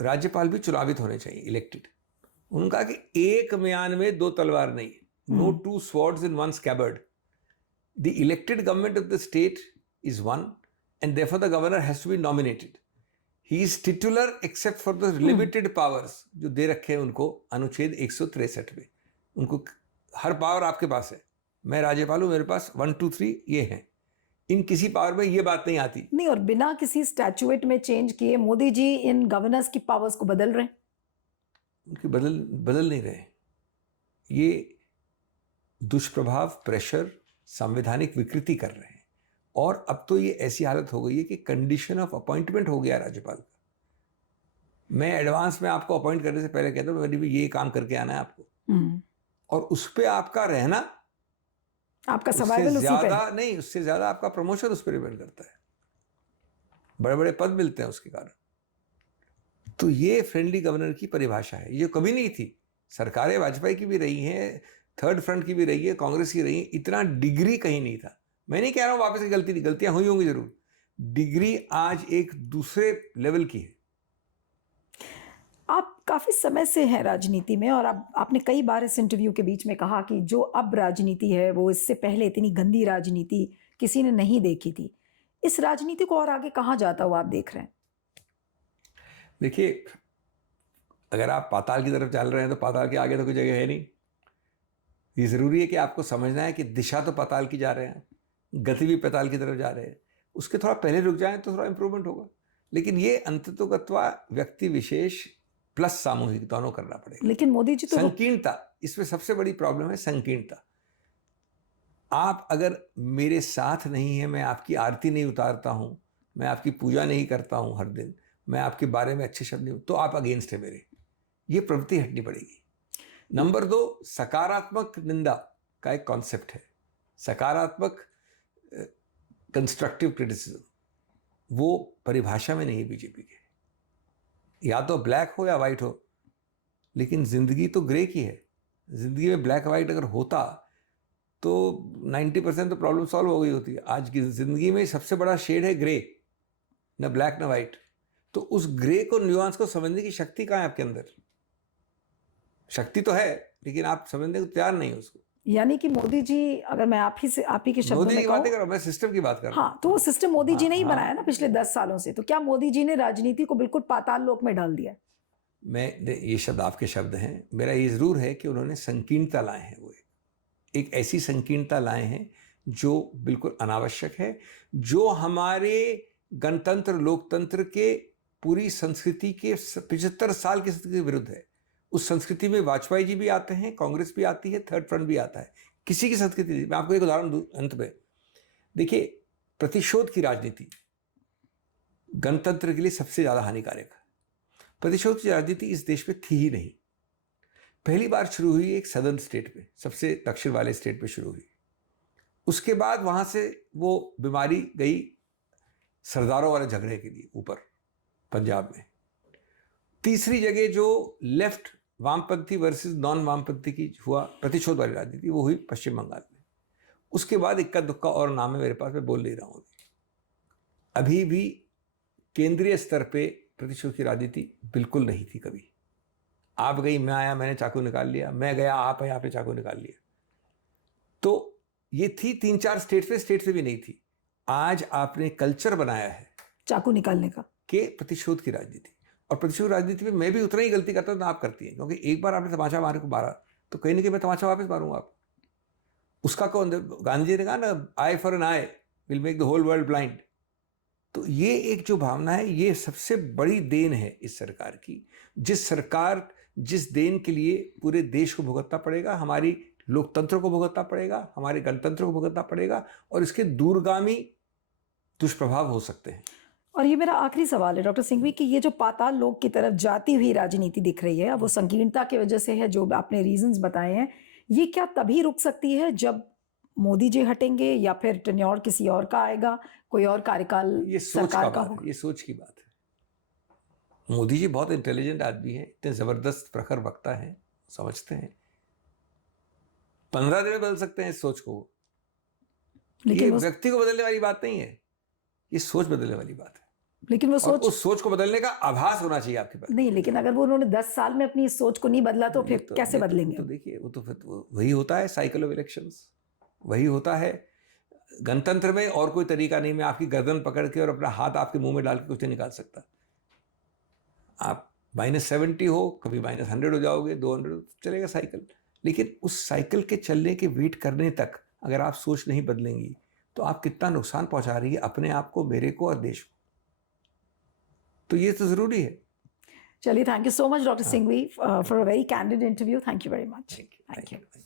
राज्यपाल भी चुनावित होने चाहिए, इलेक्टेड। उन्होंने कहा कि एक म्यान में 2 तलवार नहीं, no 2 swords in one scabbard. The elected government of the state is one, and therefore the governor has to be nominated. He is titular except for the limited powers जो दे रखे हैं उनको अनुच्छेद 163 में। उनको हर पावर आपके पास है। मैं राज्यपाल हूं, मेरे पास 1 2 3 ये हैं। इन किसी पावर में ये बात नहीं आती। नहीं, और बिना किसी स्टैट्यूट में चेंज किए मोदी जी इन गवर्नर्स की पावर्स को बदल रहे हैं। उनके बदल नहीं रहे। ये दुष्प्रभाव, प्रेशर, संवैधानिक विकृति कर रहे हैं। और अब तो ये ऐसी हालत हो गई है कि कंडीशन ऑफ अपॉइंटमेंट हो गया राज्यपाल का। मैं एडवांस में आपको अपॉइंट करने से पहले कहता हूं, मेरी भी ये काम करके आना है आपको, और उस पे आपका रहना, आपका सर्वाइवल उसी पे। ज्यादा नहीं, उससे ज्यादा आपका प्रमोशन उस पर डिपेंड करता है। बड़े बड़े पद मिलते हैं उसके कारण। तो ये फ्रेंडली गवर्नर की परिभाषा है। ये कभी नहीं थी। सरकारें वाजपेयी की भी रही हैं, थर्ड फ्रंट की भी रही है, कांग्रेस की रही है, इतना डिग्री कहीं नहीं था। मैं नहीं कह रहा हूं वापस की गलती थी, गलतियां हुई होंगी जरूर। डिग्री आज एक दूसरे लेवल की है। आप काफी समय से हैं राजनीति में, और आपने कई बार इस इंटरव्यू के बीच में कहा कि जो अब राजनीति है वो इससे पहले इतनी गंदी राजनीति किसी ने नहीं देखी थी। इस राजनीति को और आगे कहाँ जाता हुआ आप देख रहे हैं? देखिए, अगर आप पाताल की तरफ चल रहे हैं तो पाताल के आगे तो कोई जगह है नहीं। ये जरूरी है कि आपको समझना है कि दिशा तो पाताल की जा रहे हैं, गति भी पाताल की तरफ जा रहे हैं। उसके थोड़ा पहले रुक जाएं तो थोड़ा इंप्रूवमेंट होगा। लेकिन ये अंततोगत्वा व्यक्ति विशेष प्लस सामूहिक दोनों करना पड़ेगा। लेकिन मोदी जी तो संकीर्णता, इसमें सबसे बड़ी प्रॉब्लम है संकीर्णता। आप अगर मेरे साथ नहीं है, मैं आपकी आरती नहीं उतारता हूं, मैं आपकी पूजा नहीं करता हूं हर दिन, मैं आपके बारे में अच्छे शब्द नहीं, तो आप अगेंस्ट है मेरे। ये प्रवृत्ति हटनी पड़ेगी। नंबर 2, सकारात्मक निंदा का एक कॉन्सेप्ट है, सकारात्मक कंस्ट्रक्टिव क्रिटिसिज्म। वो परिभाषा में नहीं है बीजेपी के। या तो ब्लैक हो या वाइट हो, लेकिन जिंदगी तो ग्रे की है। जिंदगी में ब्लैक वाइट अगर होता तो 90% तो प्रॉब्लम सॉल्व हो गई होती है। आज की जिंदगी में सबसे बड़ा शेड है ग्रे, न ब्लैक न वाइट। तो उस ग्रे को, न्यूआंस को समझने की शक्ति कहाँ है आपके अंदर? शक्ति तो है, लेकिन आप समझने को तैयार नहीं हो उसको। यानी कि मोदी जी, अगर मैं आप ही के शब्दों मोदी में की बातें कहूं, कर रहा हूं, मैं सिस्टम की बात कर रहा हूं। हाँ, तो वो सिस्टम मोदी जी ने ही हाँ। बनाया ना पिछले 10 सालों से। तो क्या मोदी जी ने राजनीति को बिल्कुल पाताल लोक में डाल दिया? ये शब्द आपके शब्द हैं। मेरा ये जरूर है कि उन्होंने संकीर्णता लाए हैं। वो एक ऐसी संकीर्णता लाए हैं जो बिल्कुल अनावश्यक है, जो हमारे गणतंत्र, लोकतंत्र के पूरी संस्कृति के 75 साल की संस्कृति के विरुद्ध है। उस संस्कृति में वाजपेयी जी भी आते हैं, कांग्रेस भी आती है, थर्ड फ्रंट भी आता है। किसी की संस्कृति नहीं। मैं आपको एक उदाहरण दूं अंत में। देखिए, प्रतिशोध की राजनीति गणतंत्र के लिए सबसे ज्यादा हानिकारक है। प्रतिशोध की राजनीति इस देश में थी ही नहीं। पहली बार शुरू हुई एक सदर्न स्टेट में, सबसे दक्षिण वाले स्टेट में शुरू हुई। उसके बाद वहाँ से वो बीमारी गई सरदारों वाले झगड़े के लिए ऊपर पंजाब में। तीसरी जगह जो लेफ्ट वामपंथी वर्सेस नॉन वामपंथी की हुआ प्रतिशोध वाली राजनीति, वो हुई पश्चिम बंगाल में। उसके बाद इक्का दुक्का और नाम है मेरे पास, मैं बोल नहीं रहा हूँ अभी भी केंद्रीय स्तर पे प्रतिशोध की राजनीति बिल्कुल नहीं थी कभी। आप गई, मैं आया, मैंने चाकू निकाल लिया, मैं गया, आप आए, आपने चाकू निकाल लिया। तो ये थी 3-4 स्टेट से भी नहीं थी। आज आपने कल्चर बनाया है चाकू निकालने का कि प्रतिशोध की राजनीति, और प्रतिशोध राजनीति में मैं भी उतना ही गलती करता हूँ तो आप करती हैं, क्योंकि एक बार आपने तमाचा मारे को मारा तो कहीं ना कहीं मैं तमाचा वापस मारूंगा आप। उसका कौन, गांधी जी ने कहा ना, eye for an eye will make the whole world blind. तो ये एक जो भावना है, ये सबसे बड़ी देन है इस सरकार की। जिस देन के लिए पूरे देश को भुगतना पड़ेगा, हमारी लोकतंत्र को भुगतना पड़ेगा, हमारे गणतंत्र को भुगतना पड़ेगा, और इसके दूरगामी दुष्प्रभाव हो सकते हैं। और ये मेरा आखिरी सवाल है डॉक्टर सिंघवी कि ये जो पाताल लोक की तरफ जाती हुई राजनीति दिख रही है, अब वो संकीर्णता की वजह से है जो आपने रीजंस बताए हैं, ये क्या तभी रुक सकती है जब मोदी जी हटेंगे या फिर टेन्योर किसी और का आएगा, कोई और कार्यकाल ये सोच सरकार का का बात होगा? है, ये सोच की बात है। मोदी जी बहुत इंटेलिजेंट आदमी हैं, इतने जबरदस्त प्रखर वक्ता हैं, समझते हैं। 15 दिन में बदल सकते हैं इस सोच को। ये लेकिन व्यक्ति को बदलने वाली बात नहीं है, ये सोच बदलने वाली बात है। लेकिन वो और सोच उस सोच को बदलने का आभास होना चाहिए आपके पास। नहीं, लेकिन अगर वो उन्होंने 10 साल में अपनी इस सोच को नहीं बदला तो फिर कैसे बदलेंगे? तो देखिए, वो तो फिर वही होता है साइकिल ऑफ इलेक्शंस, वही होता है गणतंत्र में। और कोई तरीका नहीं, मैं आपकी गर्दन पकड़ के और अपना हाथ आपके मुंह में डाल के कुछ नहीं निकाल सकता। आप -70 हो, कभी -100 हो जाओगे, 200 चलेगा साइकिल। लेकिन उस साइकिल के चलने के वेट करने तक अगर आप सोच नहीं बदलेंगी तो आप कितना नुकसान पहुंचा रही है अपने आप को, मेरे को और देश को। तो ये तो जरूरी है। चलिए, thank you so much doctor Singhvi for a very candid interview. Thank you very much. Thank you.